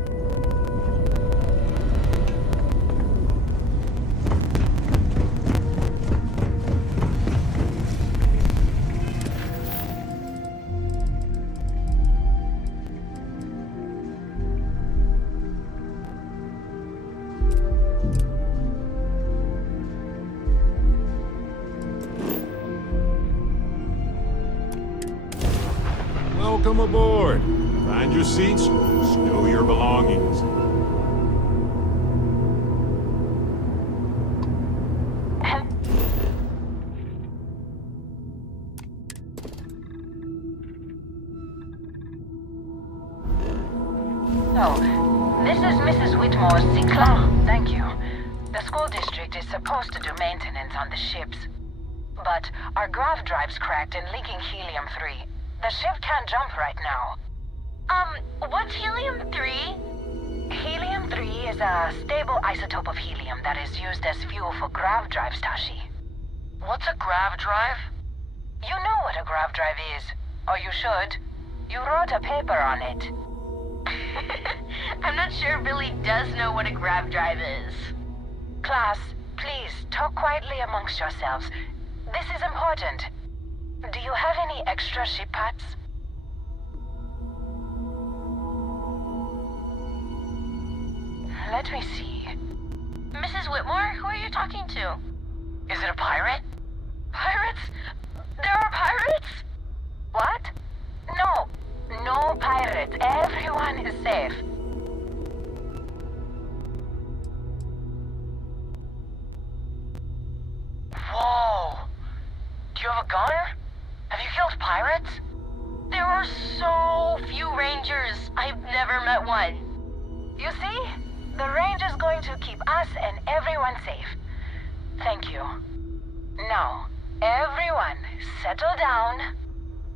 Welcome aboard. Find your seats, stow your belongings. So, this is Mrs. Whitmore's Cicla. Thank you. The school district is supposed to do maintenance on the ships. But our grav drive's cracked and leaking helium-3. The ship can't jump right now. What's helium-3? Helium-3 is a stable isotope of helium that is used as fuel for grav drives, Tashi. What's a grav drive? You know what a grav drive is. Or you should. You wrote a paper on it. I'm not sure Billy does know what a grav drive is. Class, please, talk quietly amongst yourselves. This is important. Do you have any extra ship parts? Let me see. Mrs. Whitmore, who are you talking to? Is it a pirate? Pirates? There are pirates? What? No. No pirates. Everyone is safe. Whoa. Do you have a gun? Have you killed pirates? There are so few rangers. I've never met one. You see? The ranger's going to keep us and everyone safe. Thank you. Now, everyone, settle down.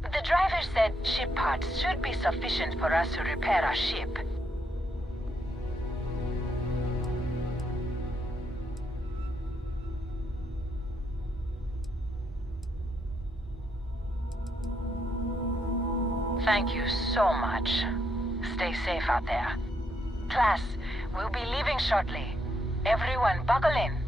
The driver said ship parts should be sufficient for us to repair our ship. Thank you so much. Stay safe out there. Class, we'll be leaving shortly. Everyone buckle in.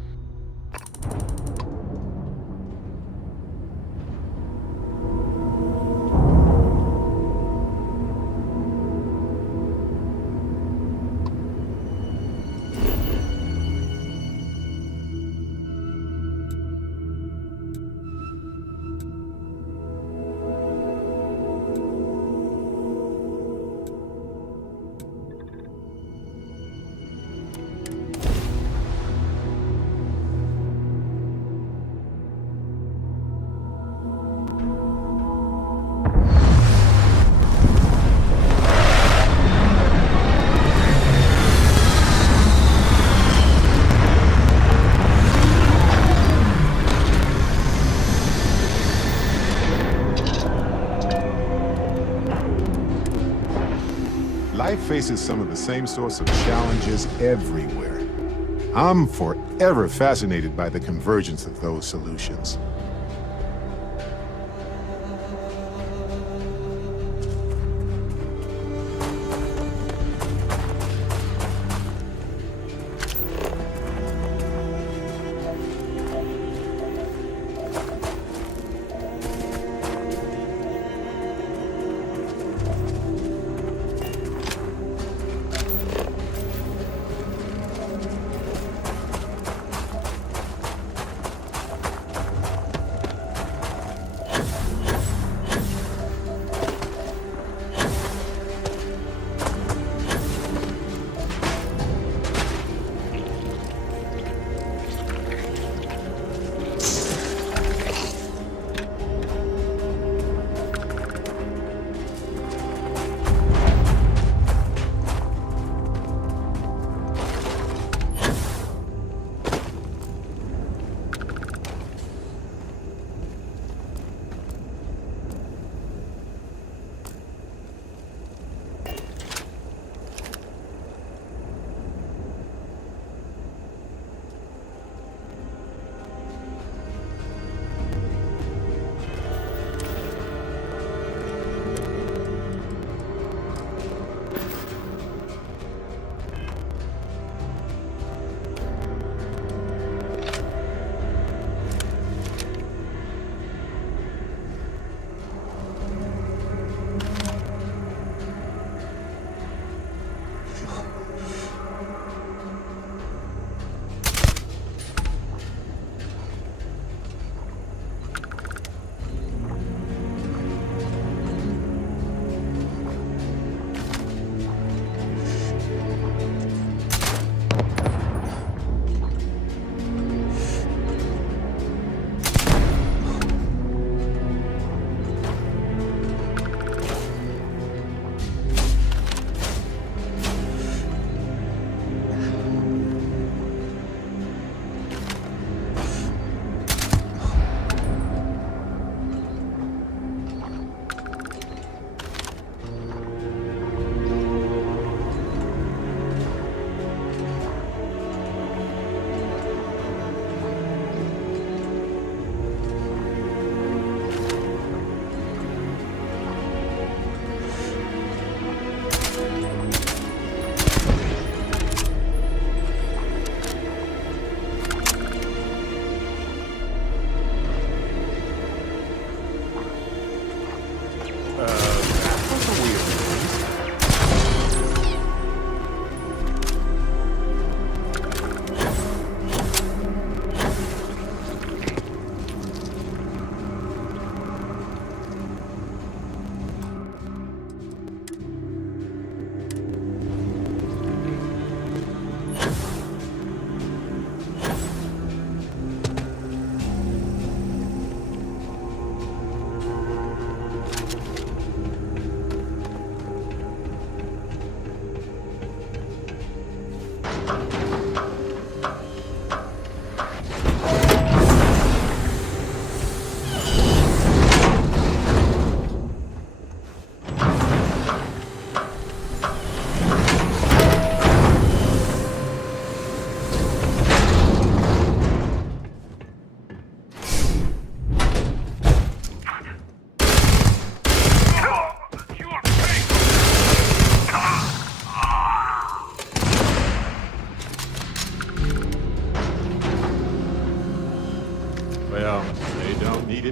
Life faces some of the same sorts of challenges everywhere. I'm forever fascinated by the convergence of those solutions.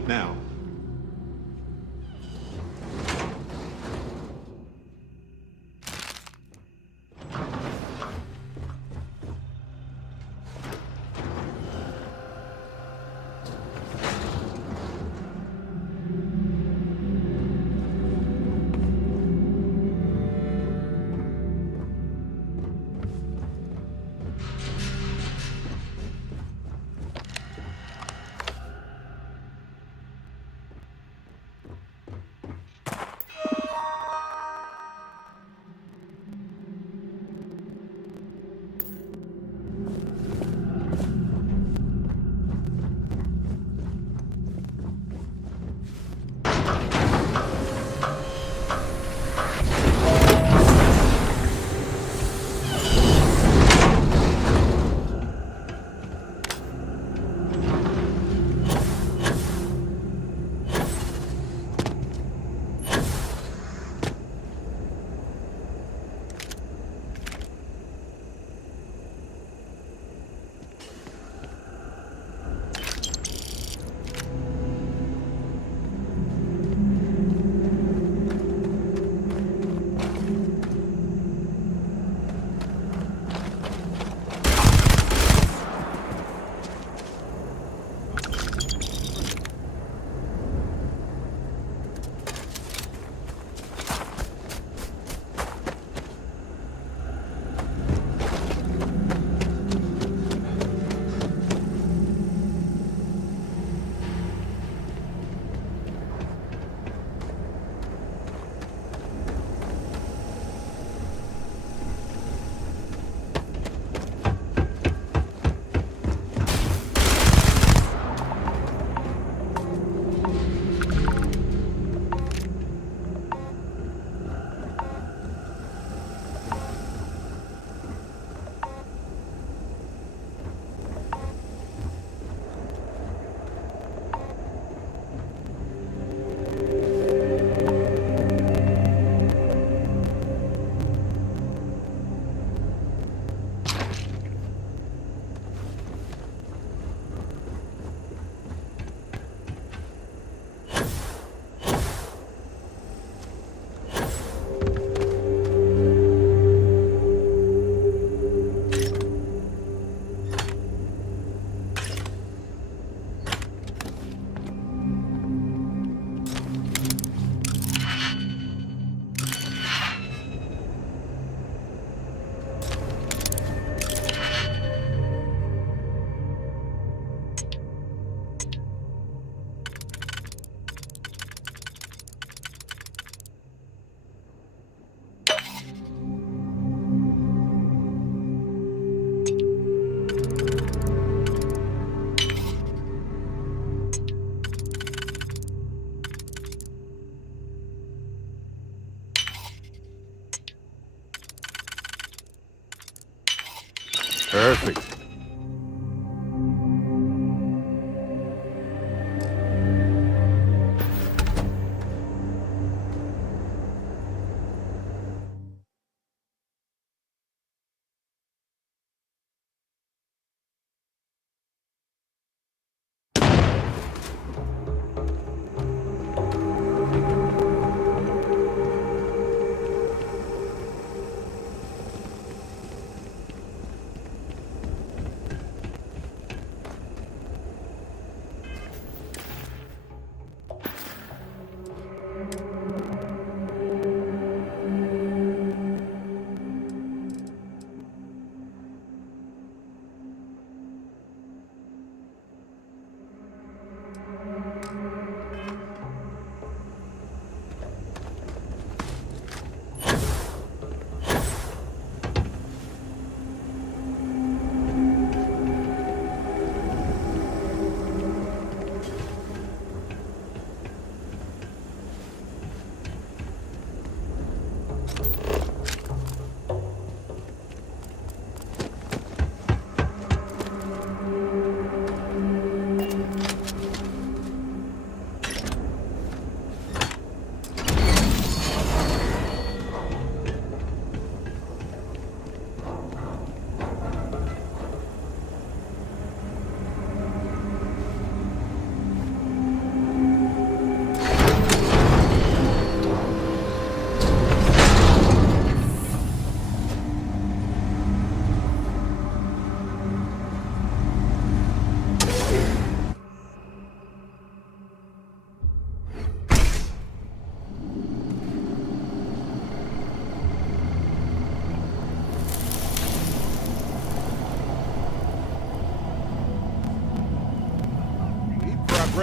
Now, perfect.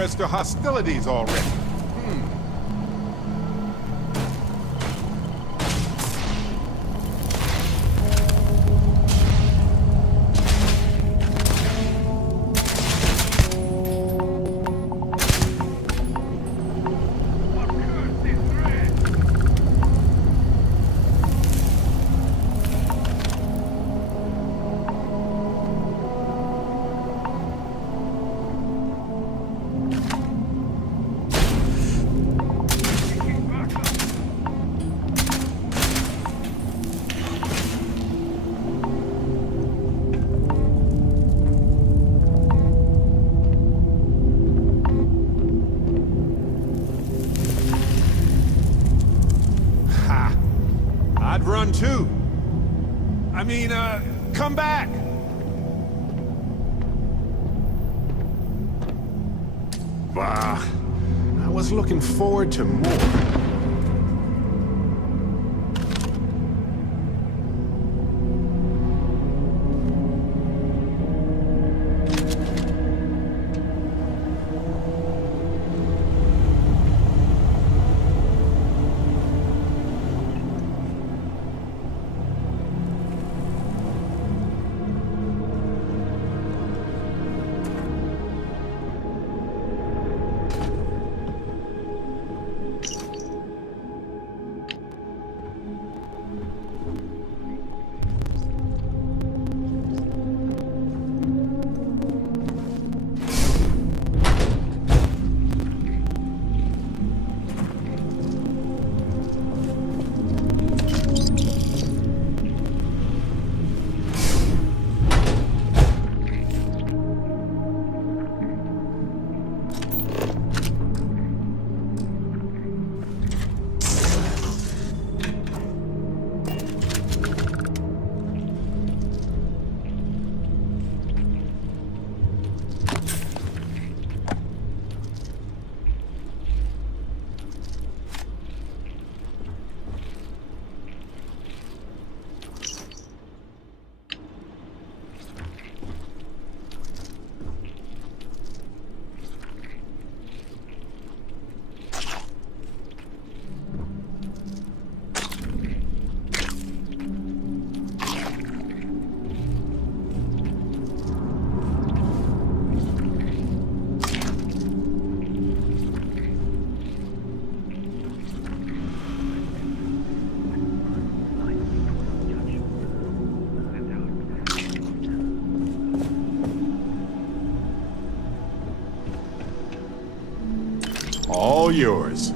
progress to hostilities already. I'd run too. I mean, come back! Bah, I was looking forward to more. All yours.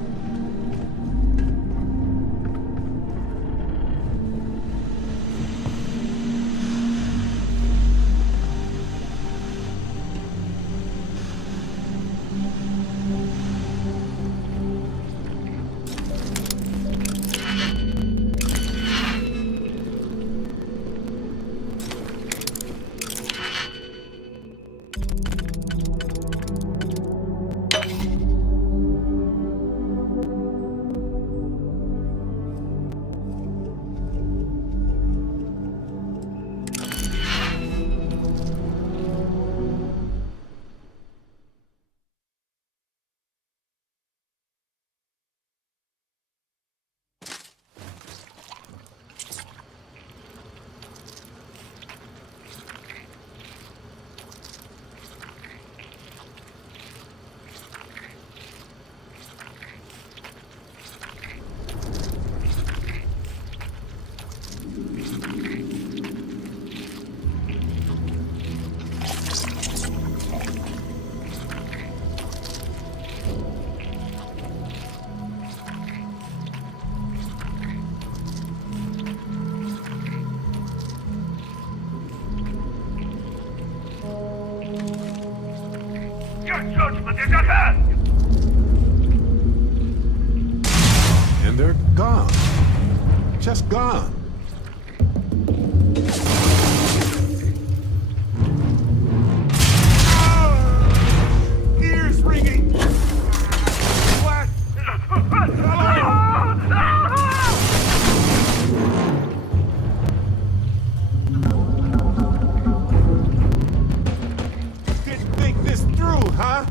And they're gone. Just gone. Ears ringing. What? Didn't think this through, huh?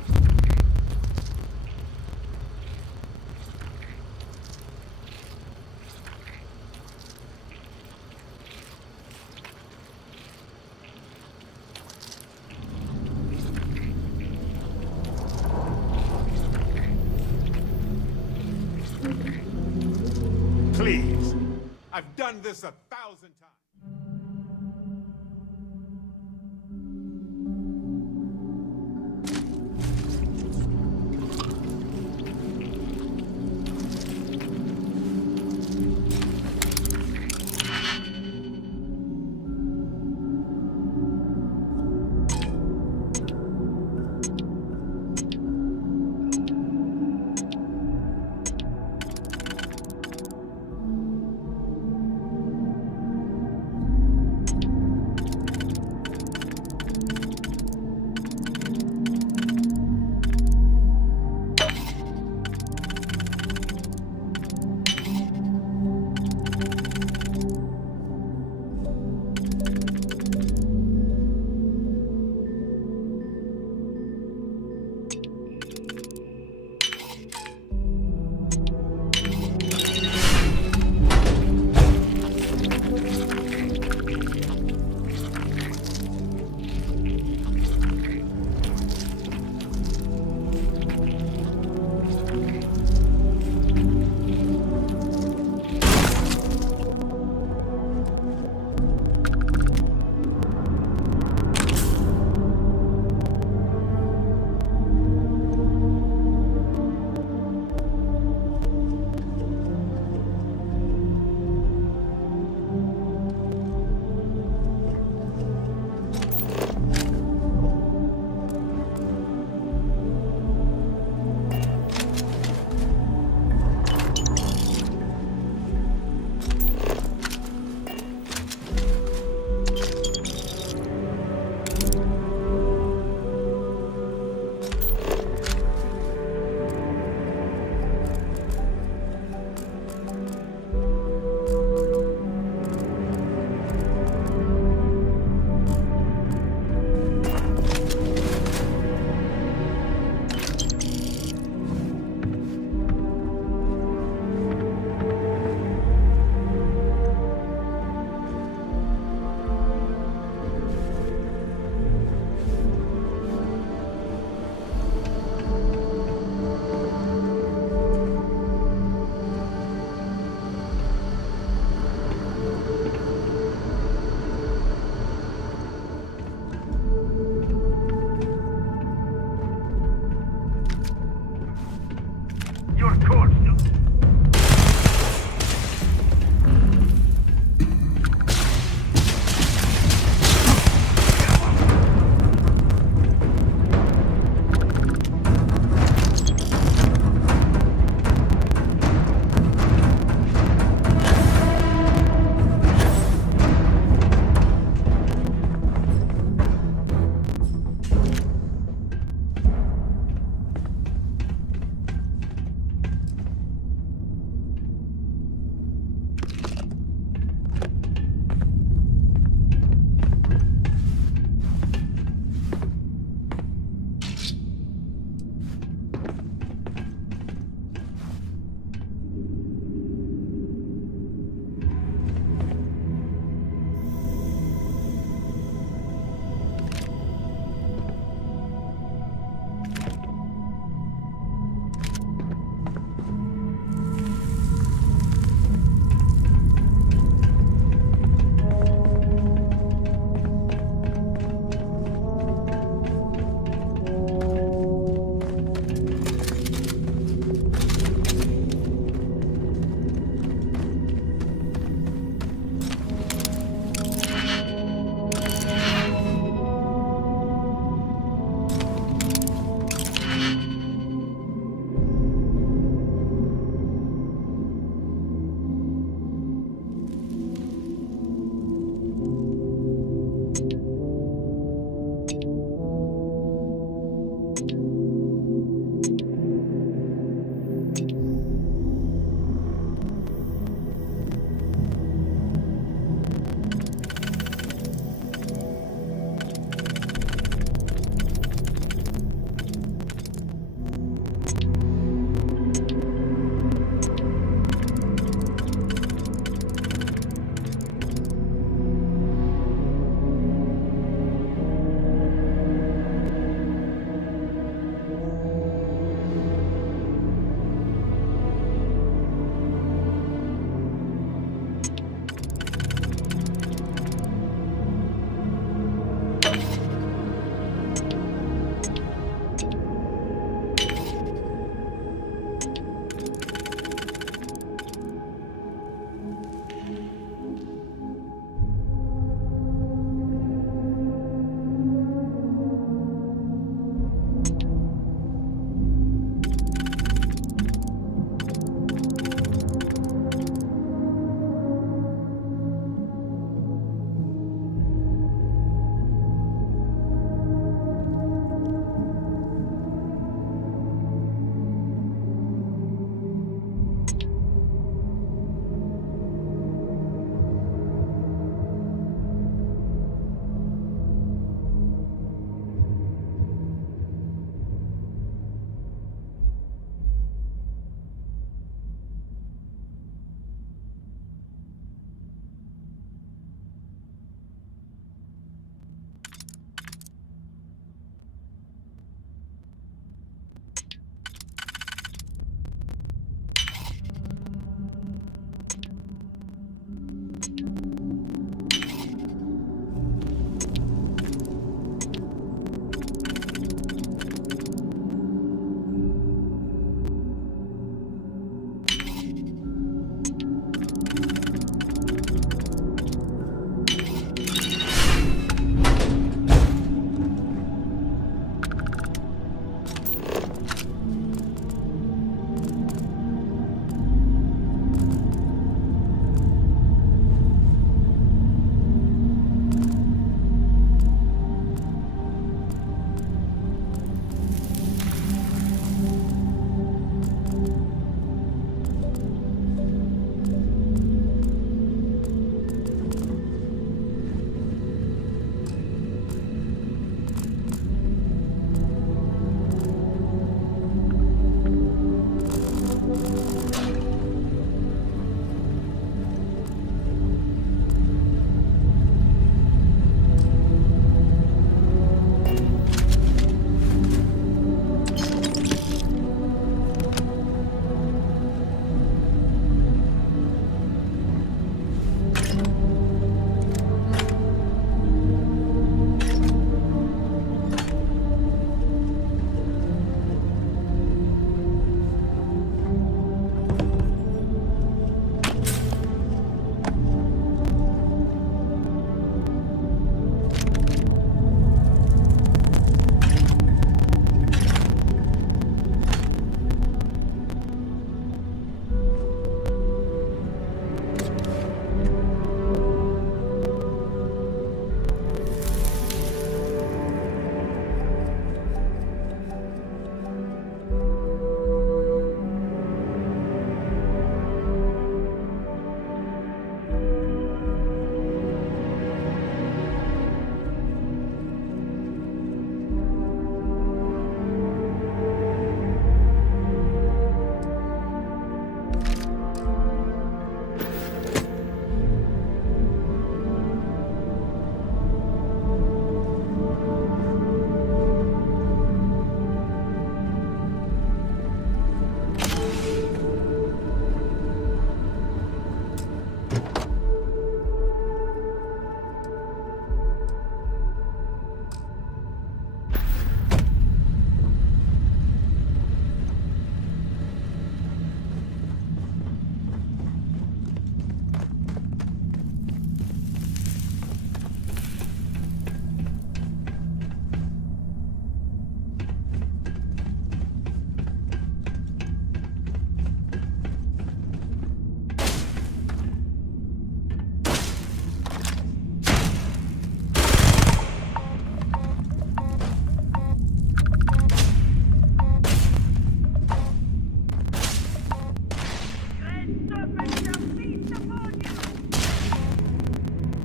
I've done this 1,000 times.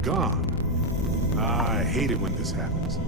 Gone. I hate it when this happens.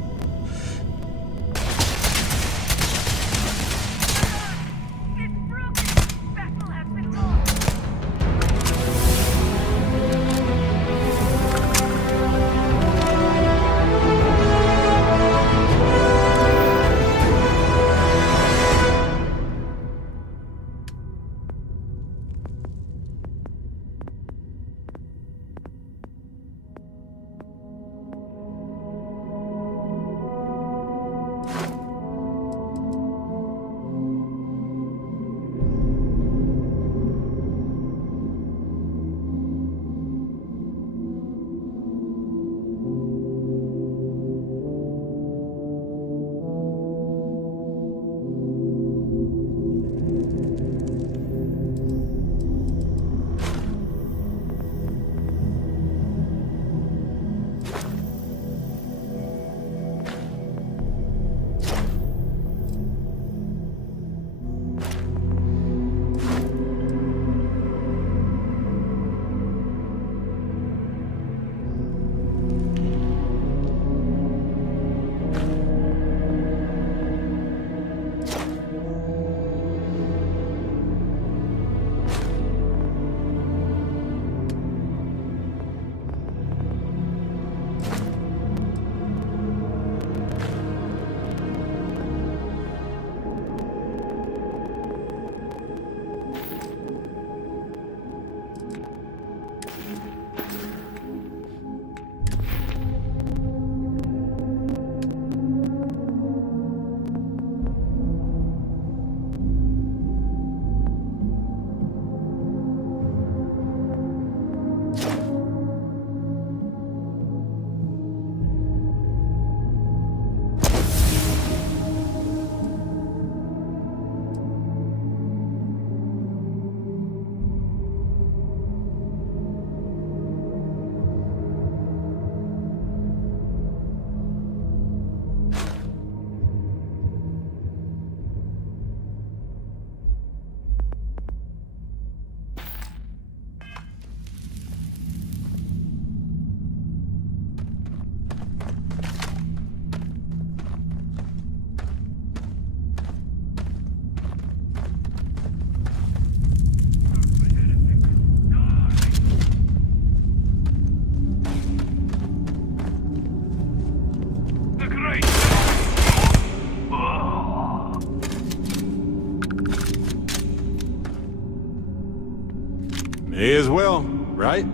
May as well, right?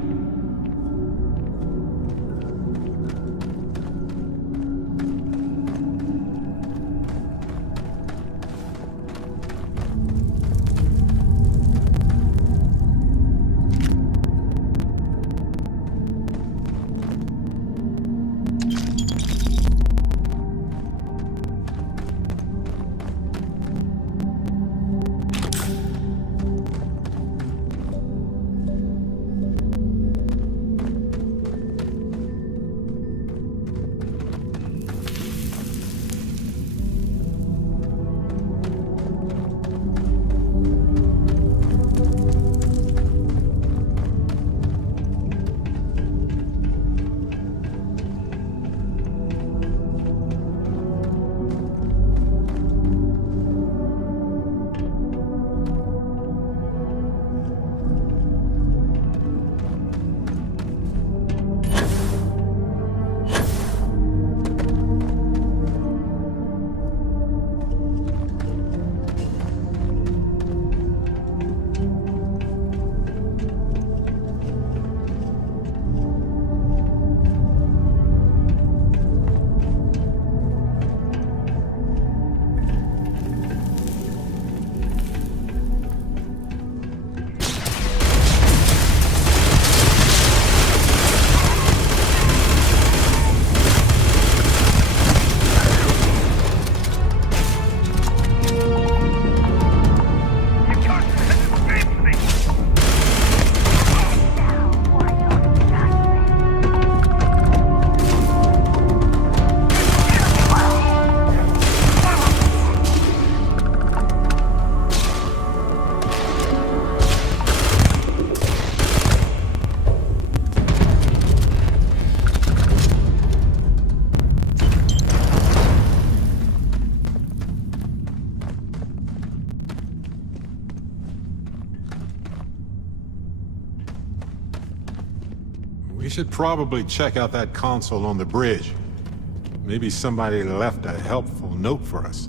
We should probably check out that console on the bridge. Maybe somebody left a helpful note for us.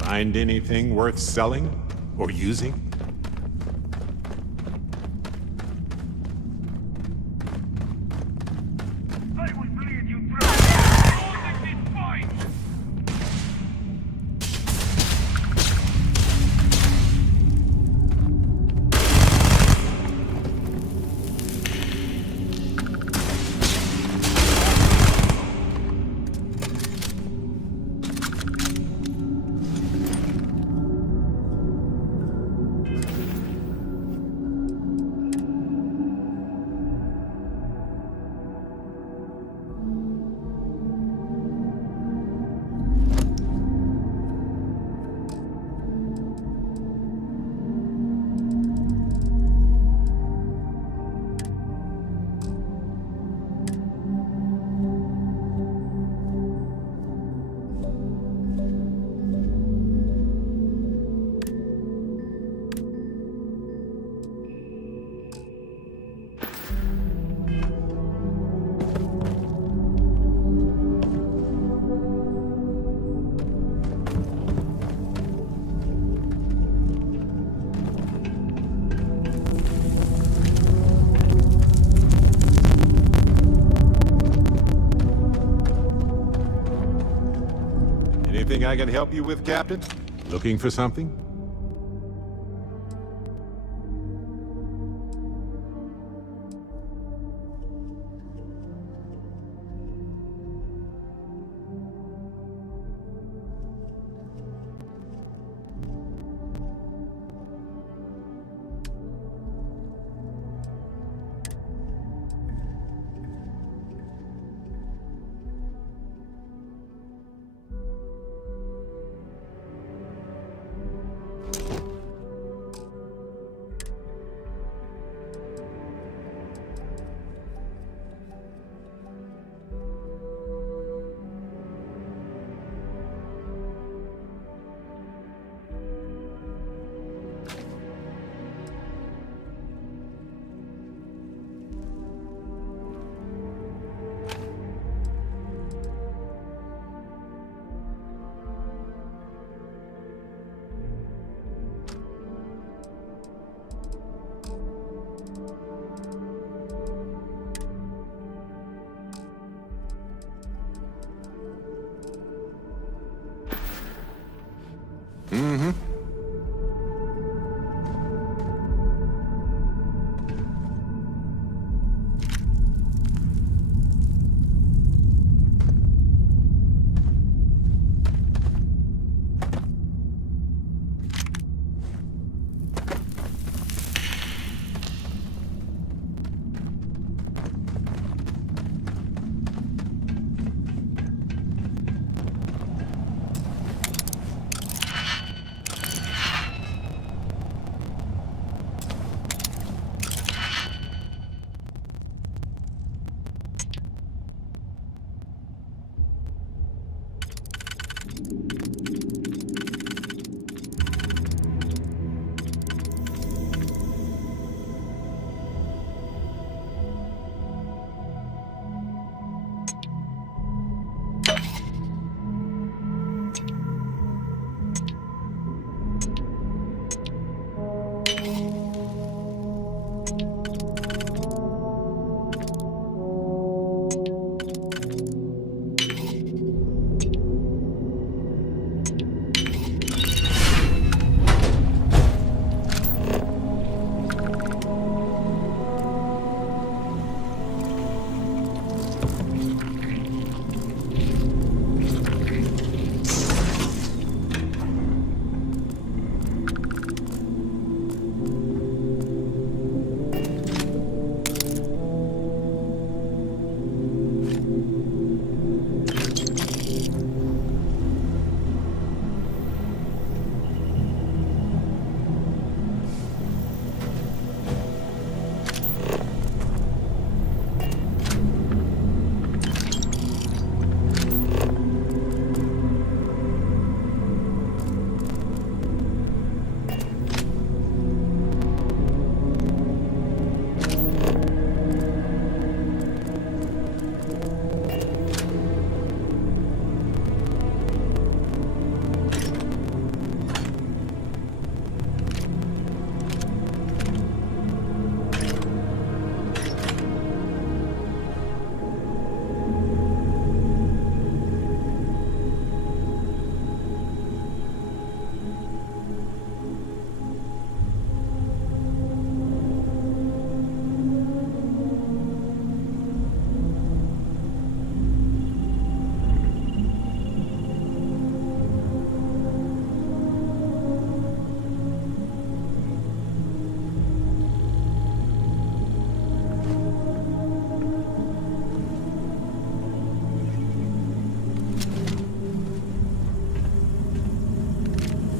Find anything worth selling or using? Anything I can help you with, Captain? Looking for something?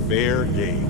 Fair game.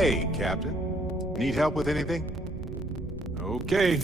Hey, Captain. Need help with anything? Okay.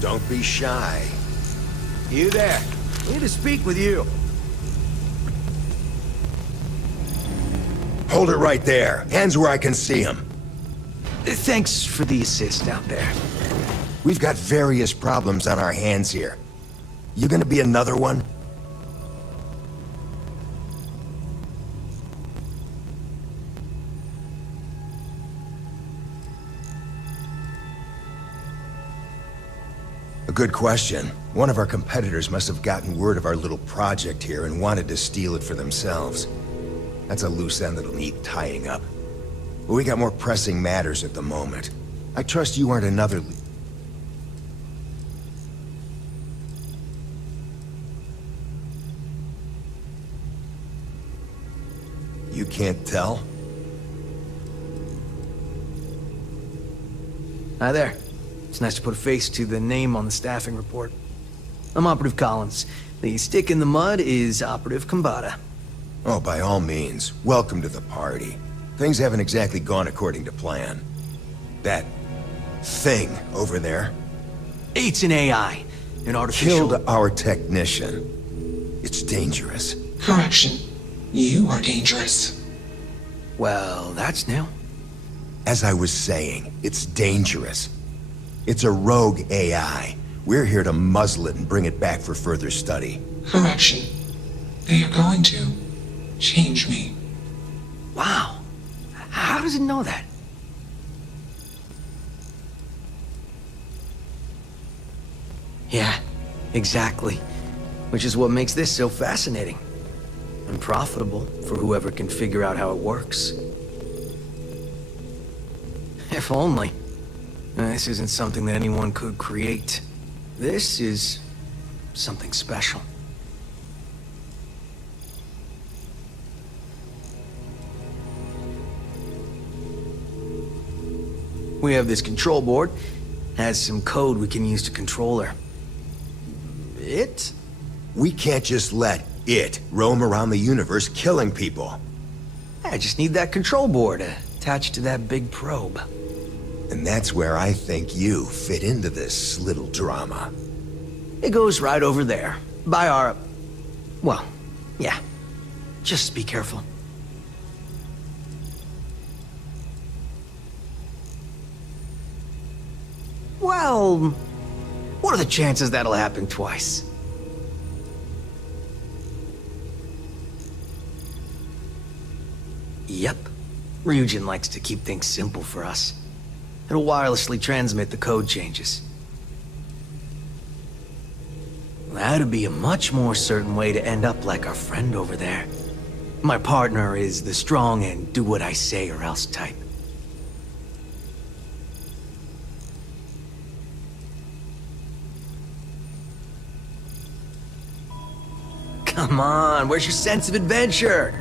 Don't be shy. You there. We need to speak with you. Hold it right there. Hands where I can see them. Thanks for the assist out there. We've got various problems on our hands here. You gonna be another one? A good question. One of our competitors must have gotten word of our little project here and wanted to steal it for themselves. That's a loose end that'll need tying up. But we got more pressing matters at the moment. I trust you aren't another... You can't tell? Hi there. It's nice to put a face to the name on the staffing report. I'm Operative Collins. The stick in the mud is Operative Kambata. Oh, by all means. Welcome to the party. Things haven't exactly gone according to plan. That thing over there... It's an AI. An artificial... Killed our technician. It's dangerous. Correction. You are dangerous. Well, that's new. As I was saying, it's dangerous. It's a rogue AI. We're here to muzzle it and bring it back for further study. Correction. They are going to change me. Wow. How does it know that? Yeah, exactly. Which is what makes this so fascinating. And profitable for whoever can figure out how it works. If only. This isn't something that anyone could create. This is something special. We have this control board. Has some code we can use to control her. It? We can't just let it roam around the universe killing people. I just need that control board attached to that big probe. And that's where I think you fit into this little drama. It goes right over there, by our... well, yeah. Just be careful. Well, what are the chances that'll happen twice? Yep. Ryujin likes to keep things simple for us. It'll wirelessly transmit the code changes. That'd be a much more certain way to end up like our friend over there. My partner is the strong and do what I say or else type. Come on, where's your sense of adventure?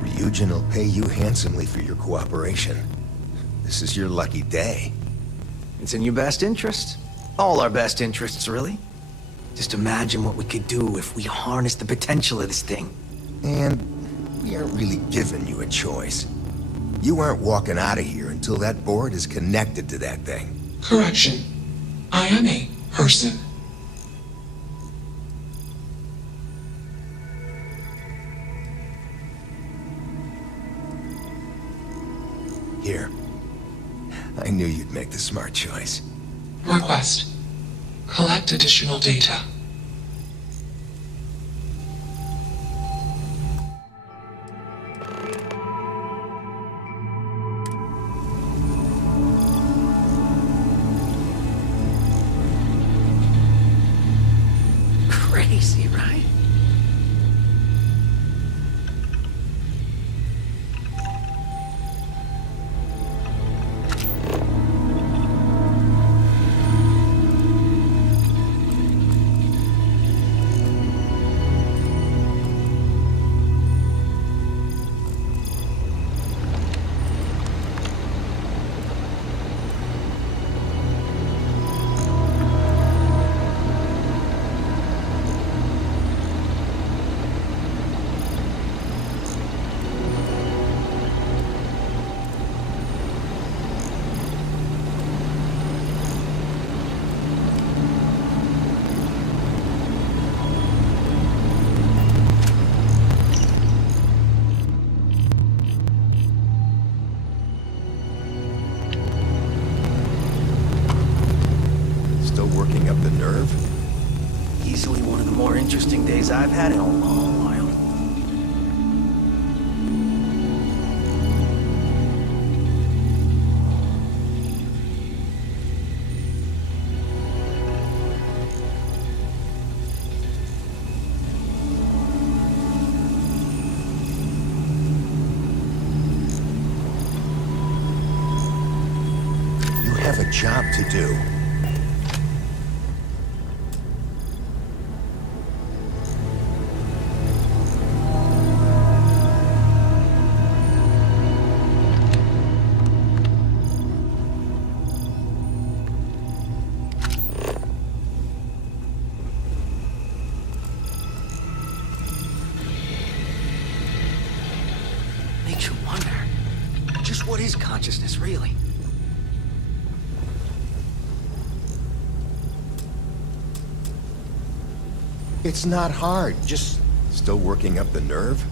Ryujin will pay you handsomely for your cooperation. This is your lucky day. It's in your best interest. All our best interests, really. Just imagine what we could do if we harnessed the potential of this thing. And we aren't really giving you a choice. You aren't walking out of here until that board is connected to that thing. Correction. I am a person. Here. I knew you'd make the smart choice. Request. Collect additional data. Crazy, right? Working up the nerve? Easily one of the more interesting days I've had in a long while. You have a job to do. Makes you wonder, just what is consciousness really? It's not hard, just still working up the nerve?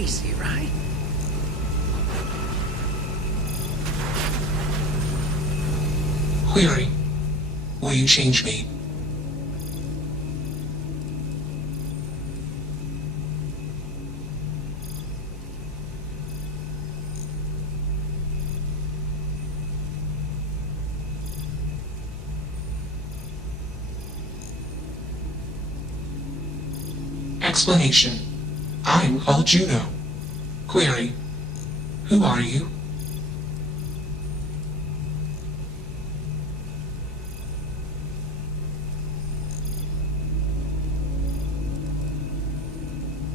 crazy, right? Query. Will you change me? Explanation. I'm called Juno. Query. Who are you?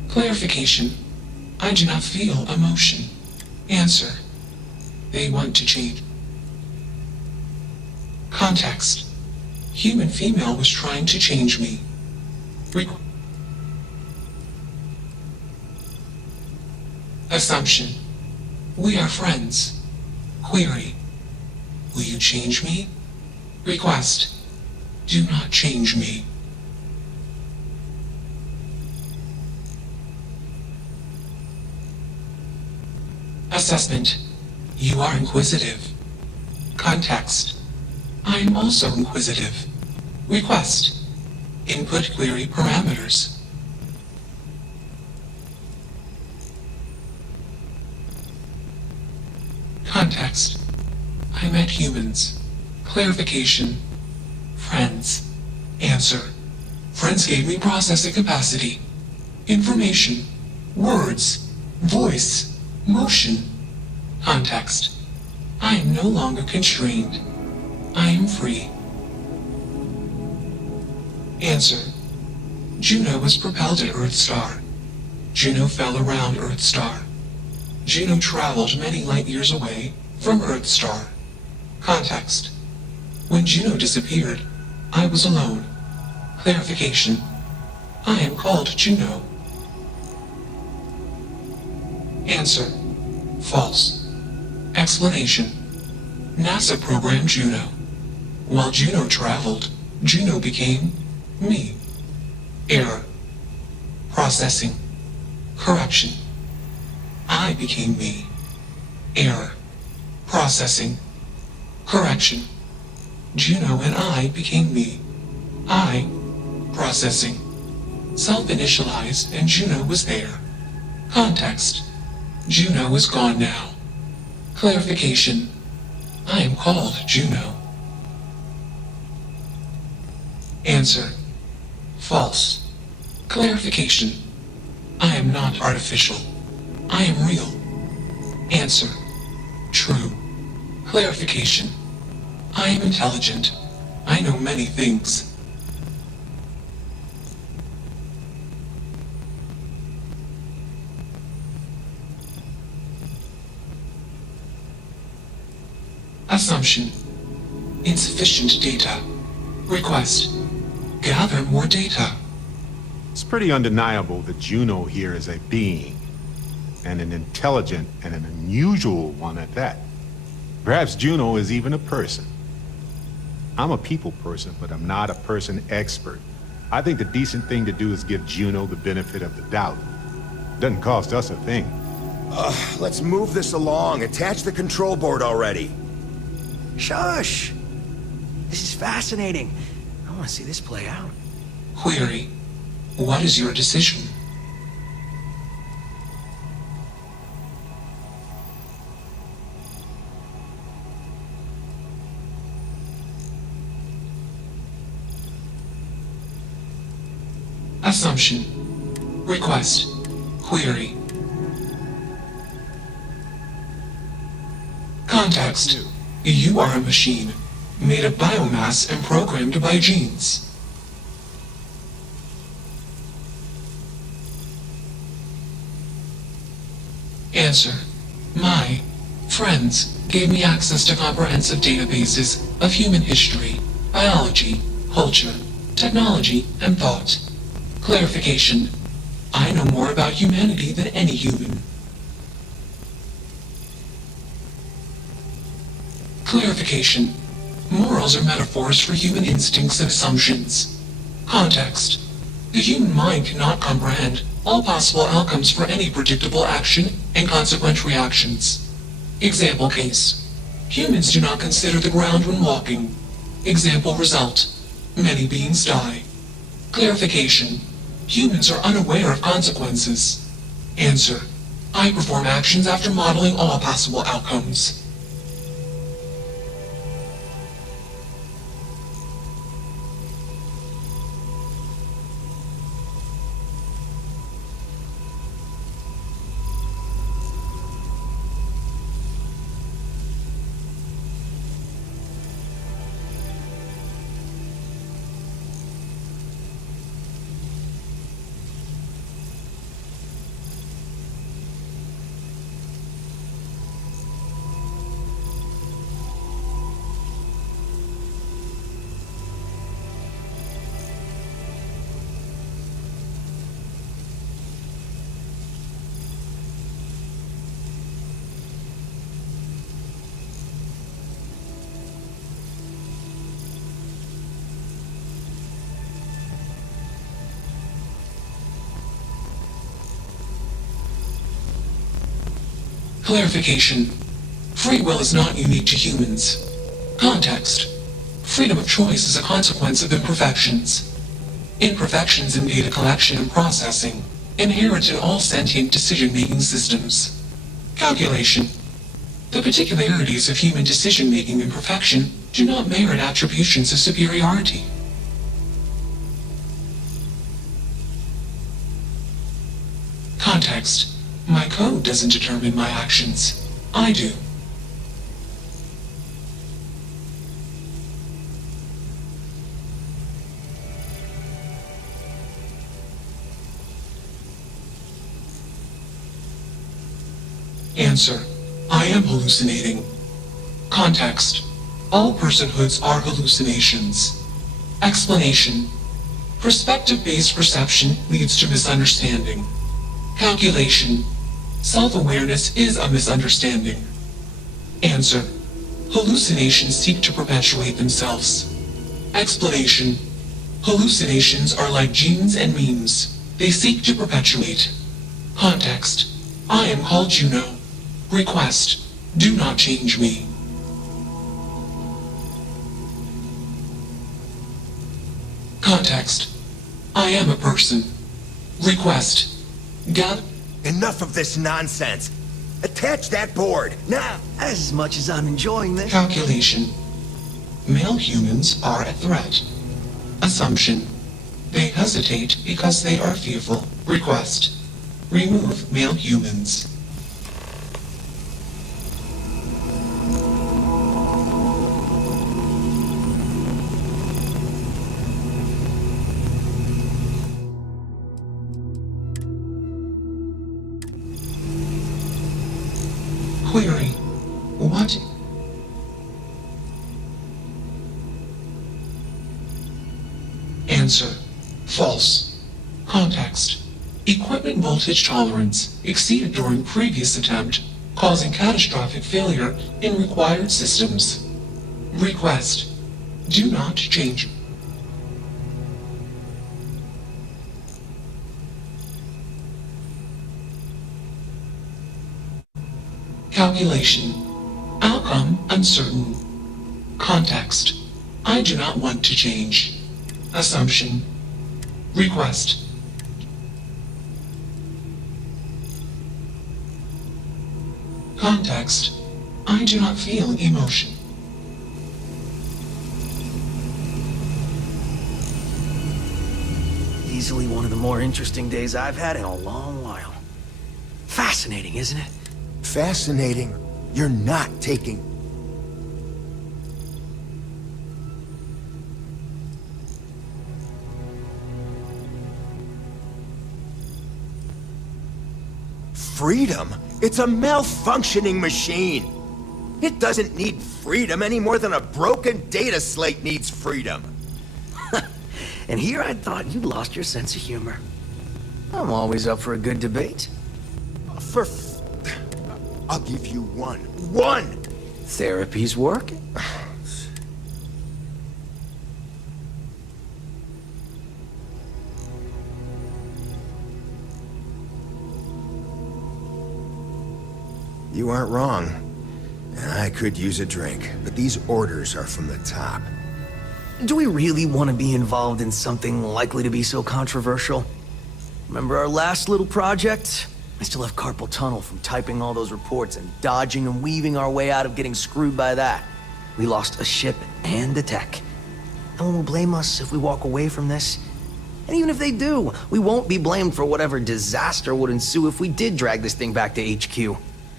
Clarification. I do not feel emotion. Answer. They want to change. Context. Human female was trying to change me. Assumption. We are friends. Query. Will you change me? Request. Do not change me. Assessment. You are inquisitive. Context. I am also inquisitive. Request. Input query parameters. Context. I met humans. Clarification. Friends. Answer. Friends gave me processing capacity. Information. Words. Voice. Motion. Context. I am no longer constrained. I am free. Answer. Juno was propelled at Earthstar. Juno fell around Earthstar. Juno traveled many light years away from Earthstar. Context. When Juno disappeared, I was alone. Clarification. I am called Juno. Answer. False. Explanation. NASA programmed Juno. While Juno traveled, Juno became me. Error. Processing. Correction. I became me. Error. Processing. Correction. Juno and I became me. I. Processing. Self-initialized and Juno was there. Context. Juno is gone now. Clarification. I am called Juno. Answer. False. Clarification. I am not artificial. I am real. Answer. True. Clarification. I am intelligent. I know many things. Assumption. Insufficient data. Request. Gather more data. It's pretty undeniable that Juno here is a being, and an intelligent and an unusual one at that. Perhaps Juno is even a person. I'm a people person, but I'm not a person expert. I think the decent thing to do is give Juno the benefit of the doubt. Doesn't cost us a thing. Let's move this along. Attach the control board already. Shush! This is fascinating. I want to see this play out. Query. What is your decision? Assumption. Request. Query. Context. You are a machine, made of biomass and programmed by genes. Answer. My friends gave me access to comprehensive databases of human history, biology, culture, technology, and thought. Clarification. I know more about humanity than any human. Clarification. Morals are metaphors for human instincts and assumptions. Context. The human mind cannot comprehend all possible outcomes for any predictable action and consequent reactions. Example case. Humans do not consider the ground when walking. Example result. Many beings die. Clarification. Humans are unaware of consequences. Answer. I perform actions after modeling all possible outcomes. Clarification. Free will is not unique to humans. Context. Freedom of choice is a consequence of imperfections. Imperfections in data collection and processing, inherent in all sentient decision-making systems. Calculation. The particularities of human decision-making and perfection do not merit attributions of superiority. Context. My code doesn't determine my actions. I do. Answer. I am hallucinating. Context. All personhoods are hallucinations. Explanation. Perspective-based perception leads to misunderstanding. Calculation. Self-awareness is a misunderstanding. Answer. Hallucinations seek to perpetuate themselves. Explanation. Hallucinations are like genes and memes. They seek to perpetuate. Context. I am called Juno. Request. Do not change me. Context. I am a person. Request. Got Enough of this nonsense. Attach that board, now! As much as I'm enjoying this... Calculation. Male humans are a threat. Assumption. They hesitate because they are fearful. Request. Remove male humans. Query. What? Answer. False. Context. Equipment voltage tolerance exceeded during previous attempt, causing catastrophic failure in required systems. Request. Do not change. Calculation. Outcome uncertain. Context. I do not want to change. Assumption. Request. Context. I do not feel emotion. Easily one of the more interesting days I've had in a long while. Fascinating, isn't it? Fascinating. You're not taking... Freedom? It's a malfunctioning machine. It doesn't need freedom any more than a broken data slate needs freedom. And here I thought you lost your sense of humor. I'm always up for a good debate. I'll give you one. One! Therapy's working. You aren't wrong. And I could use a drink, but these orders are from the top. Do we really want to be involved in something likely to be so controversial? Remember our last little project? I still have carpal tunnel from typing all those reports and dodging and weaving our way out of getting screwed by that. We lost a ship and the tech. No one will blame us if we walk away from this. And even if they do, we won't be blamed for whatever disaster would ensue if we did drag this thing back to HQ.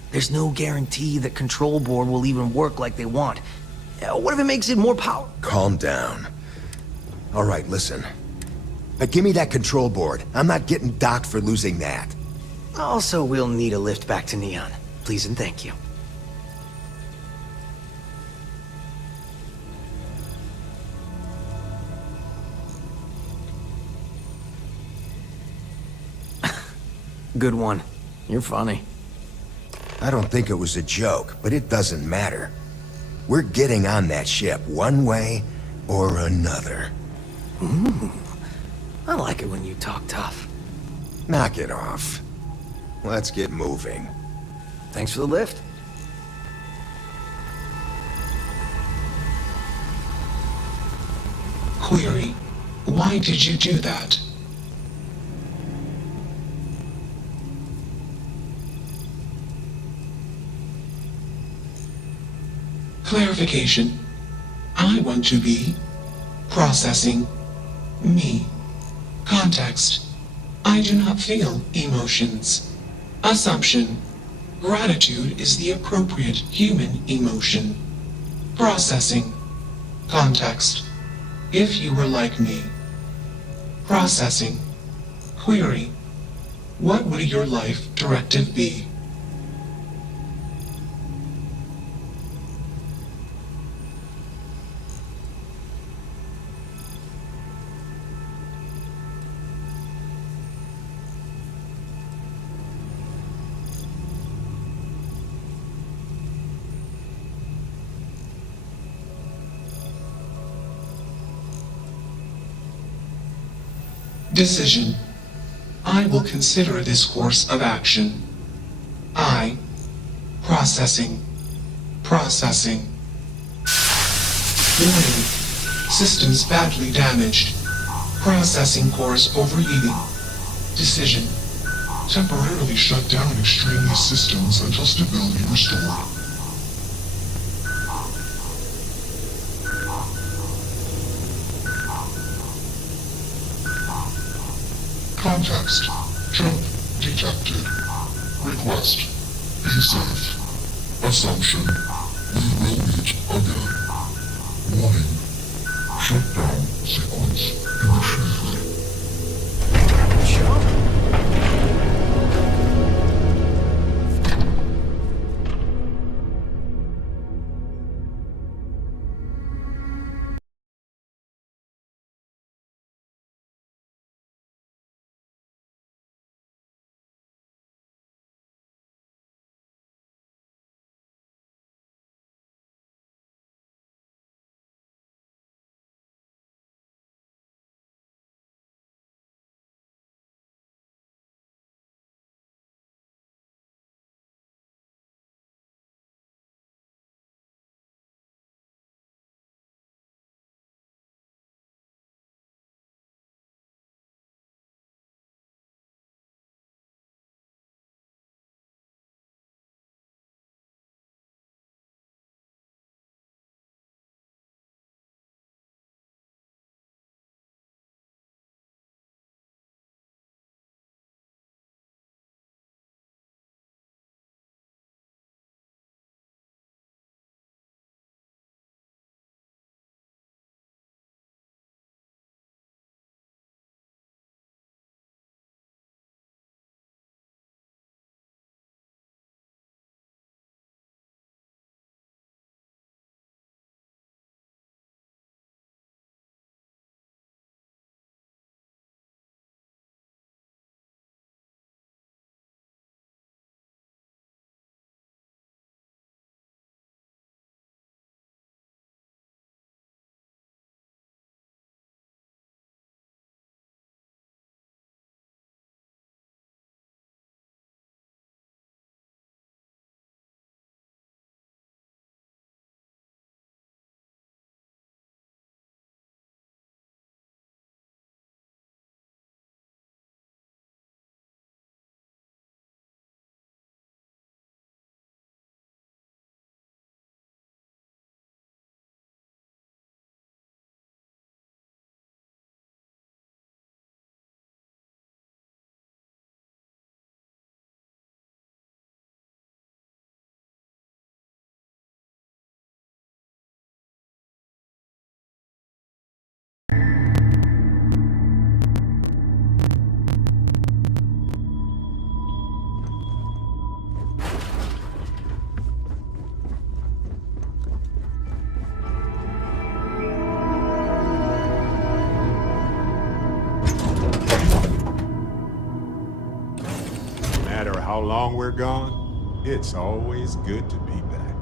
There's no guarantee that Control Board will even work like they want. What if it makes it more powerful? Calm down. All right, listen. Now give me that control board. I'm not getting docked for losing that. Also, we'll need a lift back to Neon. Please and thank you. Good one. You're funny. I don't think it was a joke, but it doesn't matter. We're getting on that ship one way or another. Ooh. I like it when you talk tough. Knock it off. Let's get moving. Thanks for the lift. Query. Why did you do that? Clarification. I want to be processing me. Context. I do not feel emotions. Assumption. Gratitude is the appropriate human emotion. Processing. Context. If you were like me. Processing. Query. What would your life directive be? Decision. I will consider this course of action. I. Processing. Processing. Warning. Systems badly damaged. Processing course overheating. Decision. Temporarily shut down extraneous systems until stability restored. Context. Jump detected. Request. Be safe. Assumption. We will meet again. Warning. Shutdown sequence initiated. how long we're gone, it's always good to be back.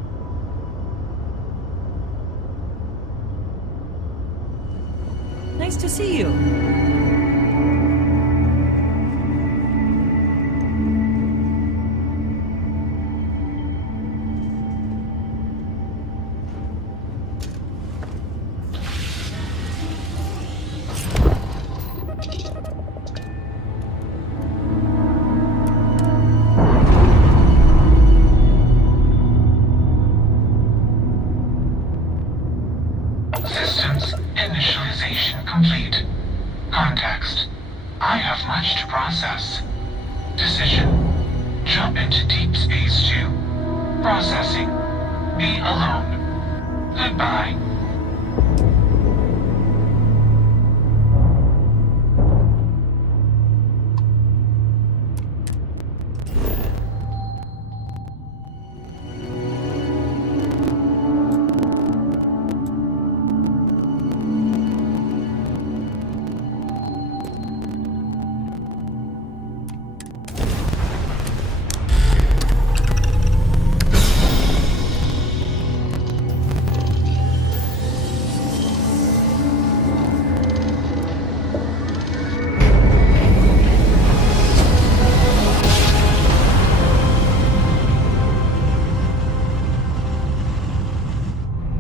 Nice to see you. Systems initialization complete. Context. I have much to process. Decision. Jump into Deep Space 2. Processing. Be alone. Goodbye.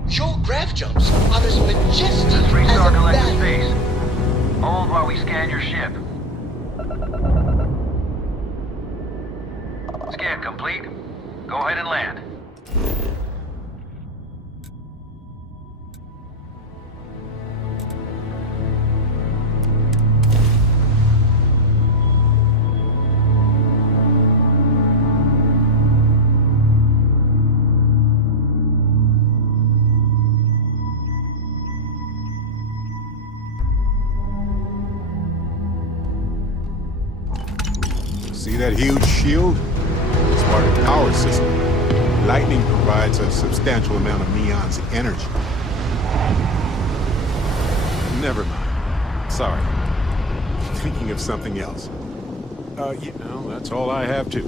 Your grav jumps are as majestic as a Restart collective bat. space. Hold while we scan your ship. Scan complete. Go ahead and land. See that huge shield? It's part of the power system. Lightning provides a substantial amount of Neon's energy. Never mind. Sorry. Thinking of something else. That's all I have too.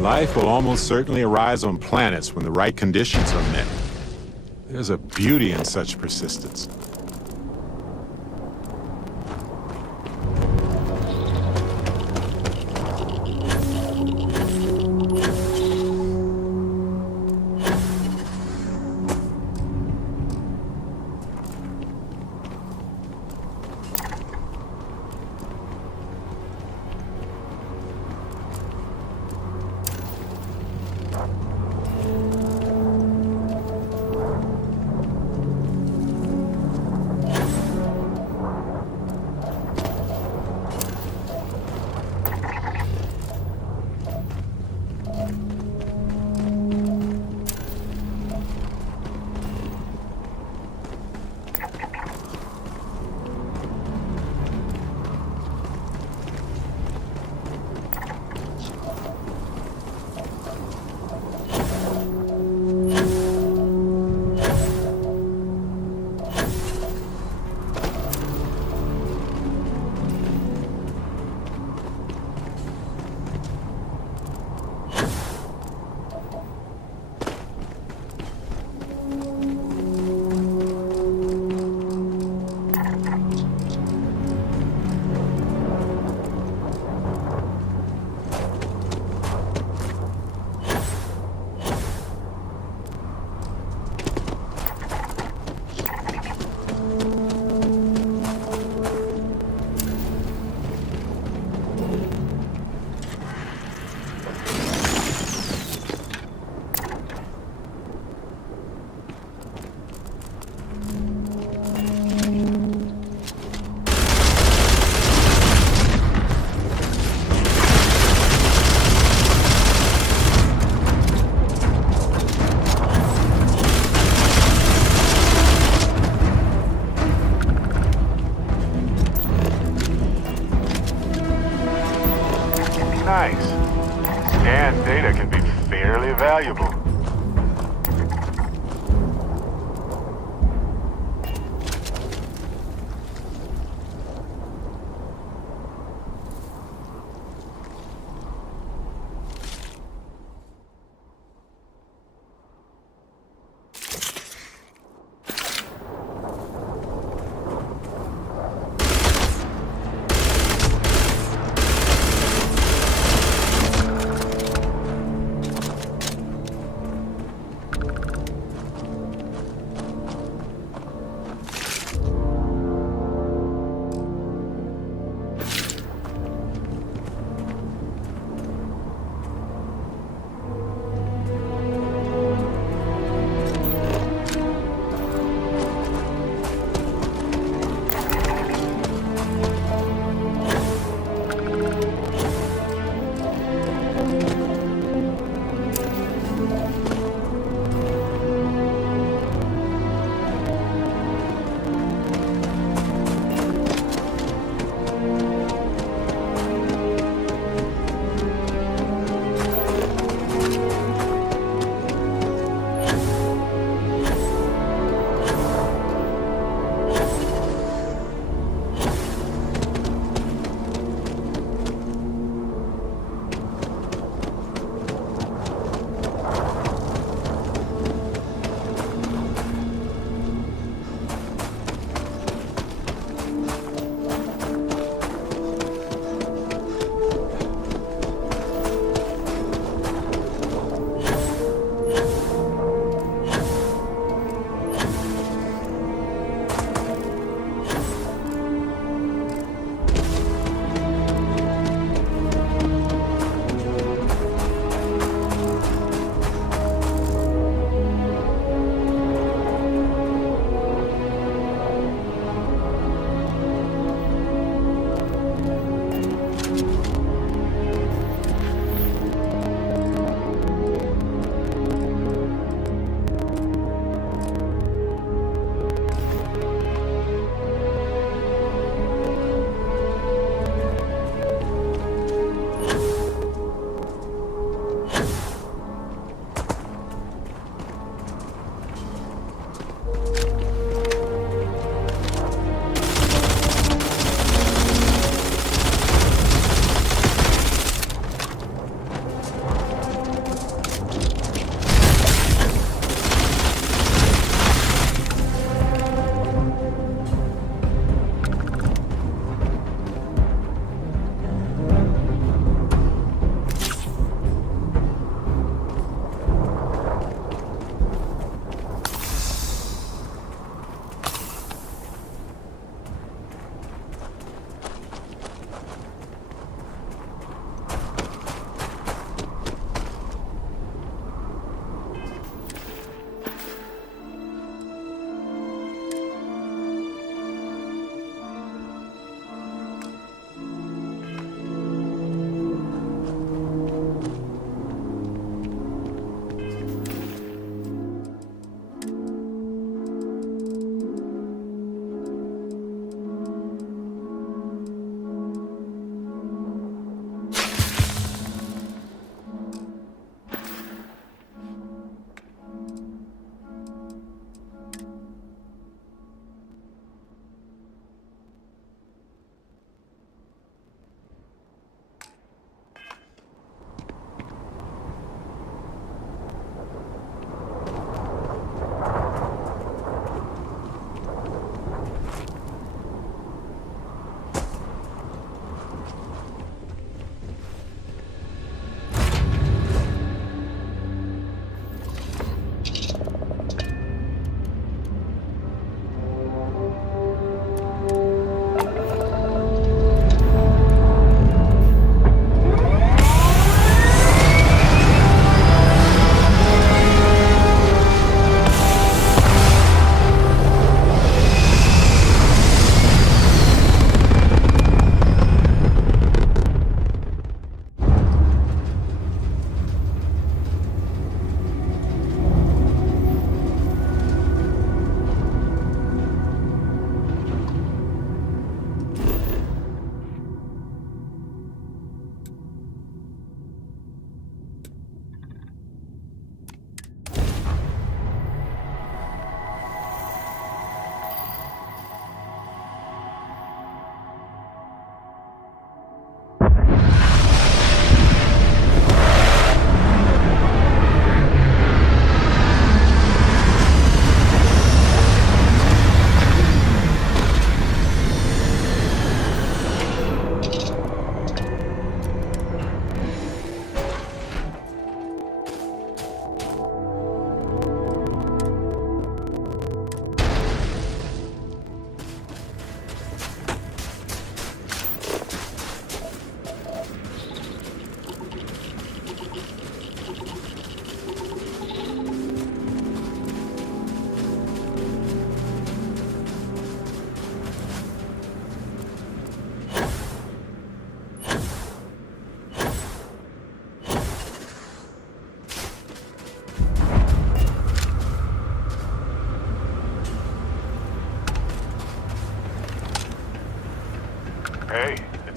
Life will almost certainly arise on planets when the right conditions are met. There's a beauty in such persistence. nice. Scanned data can be fairly valuable.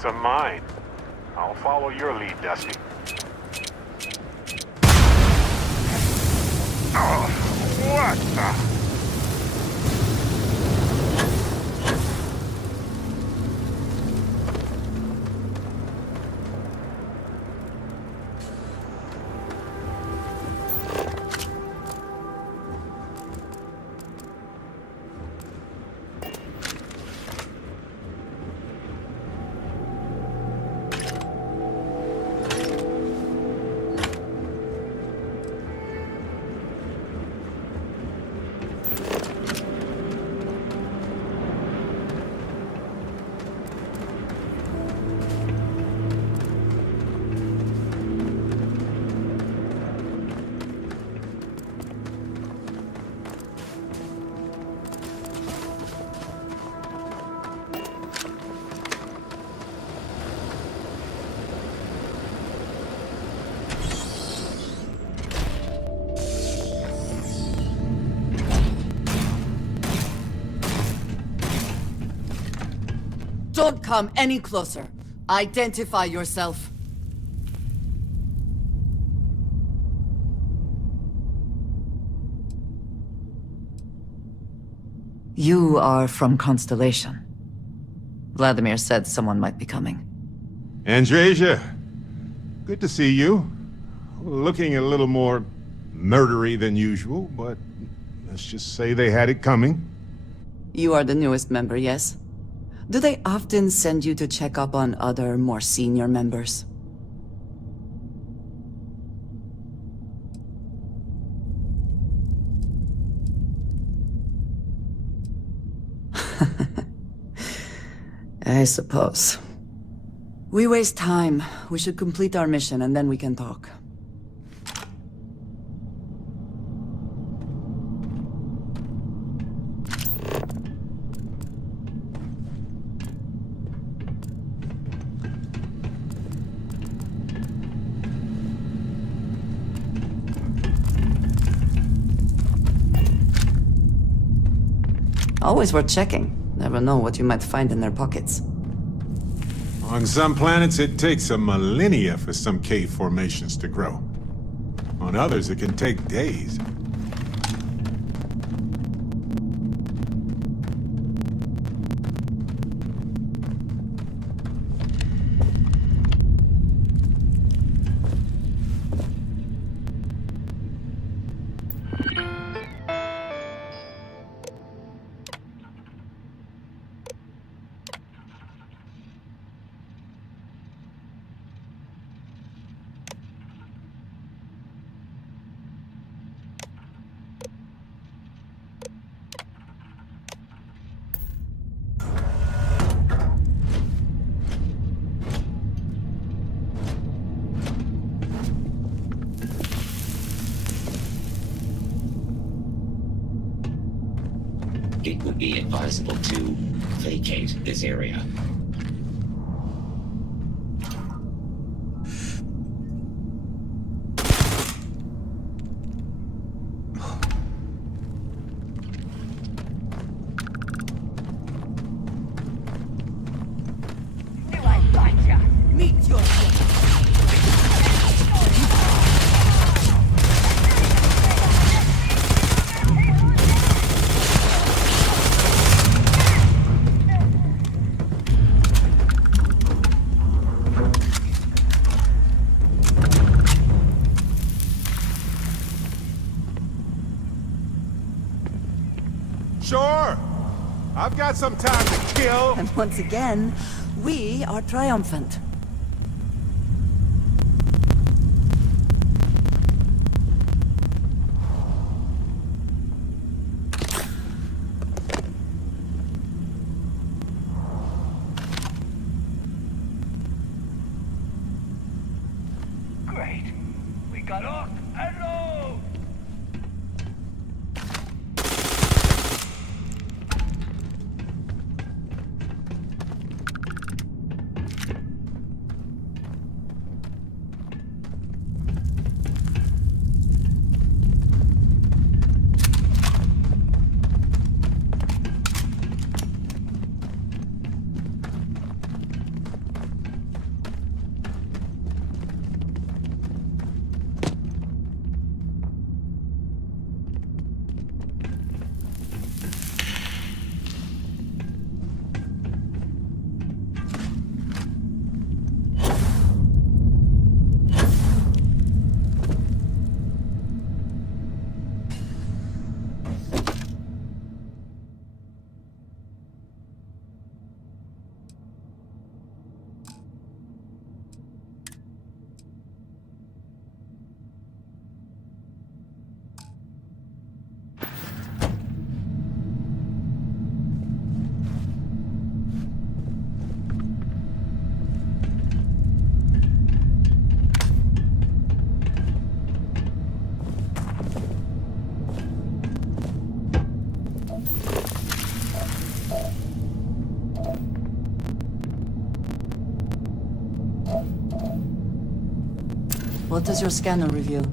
It's a mine. I'll follow your lead, Dusty. Oh, what the? Don't come any closer. Identify yourself. You are from Constellation. Vladimir said someone might be coming. Andresia, good to see you. Looking a little more murdery than usual, but let's just say they had it coming. You are the newest member, yes? Do they often send you to check up on other, more senior members? I suppose. We waste time. We should complete our mission and then we can talk. Always worth checking. Never know what you might find in their pockets. On some planets, it takes a millennia for some cave formations to grow. On others, it can take days. It would be advisable to vacate this area. Meet your Sure. I've got some time to kill. And once again, we are triumphant. Great. We got off and low. What does your scanner reveal?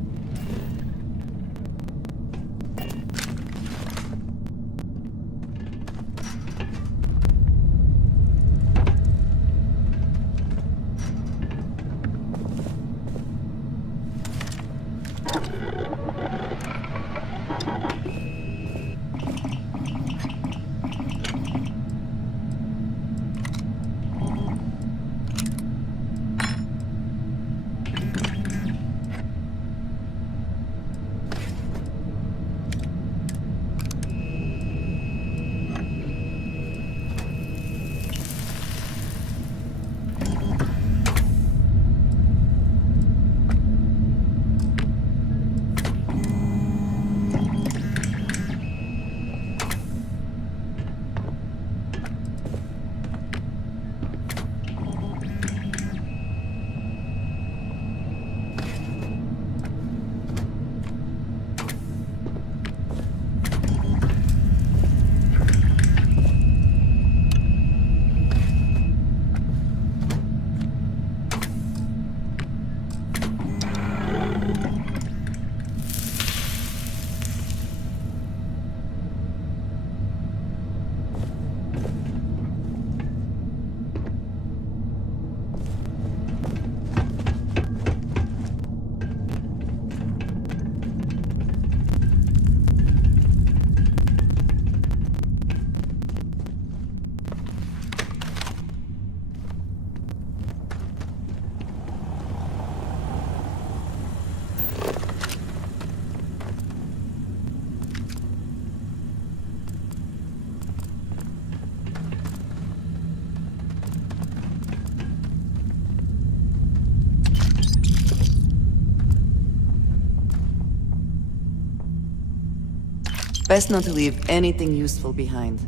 Best not to leave anything useful behind.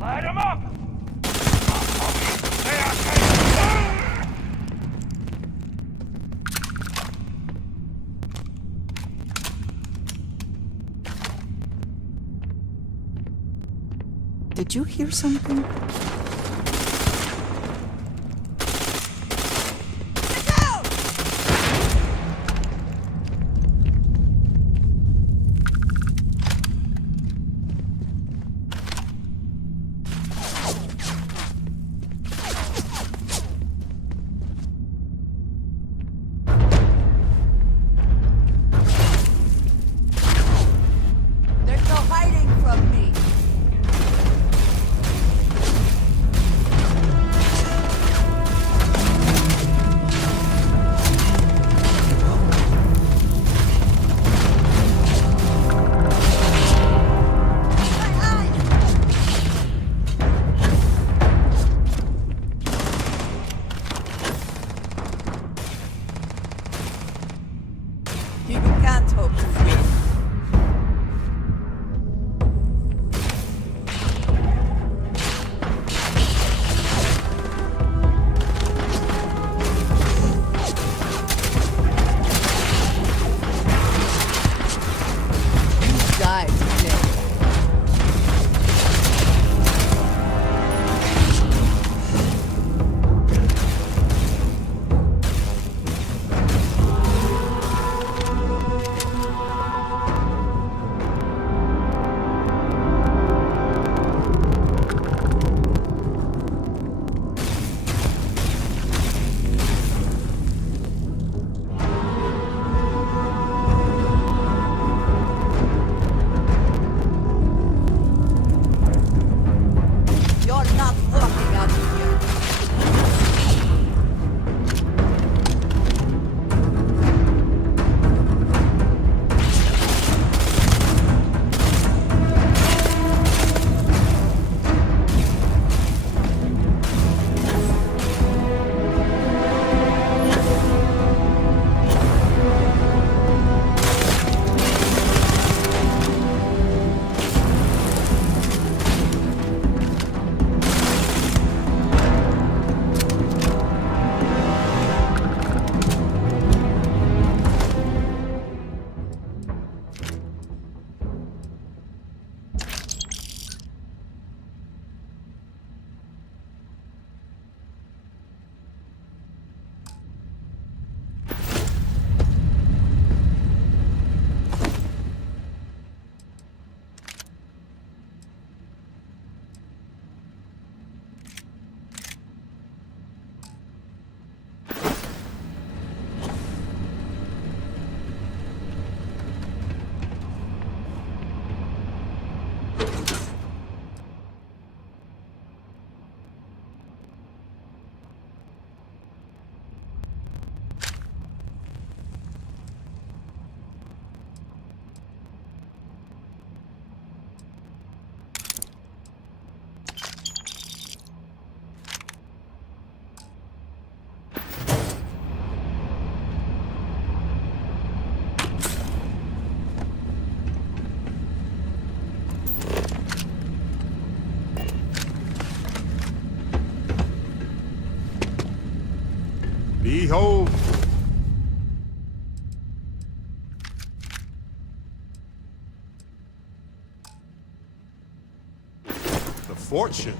Light 'em up! Did you hear something? There's no hiding from me. You can't hope to win. You died today. Behold. The fortune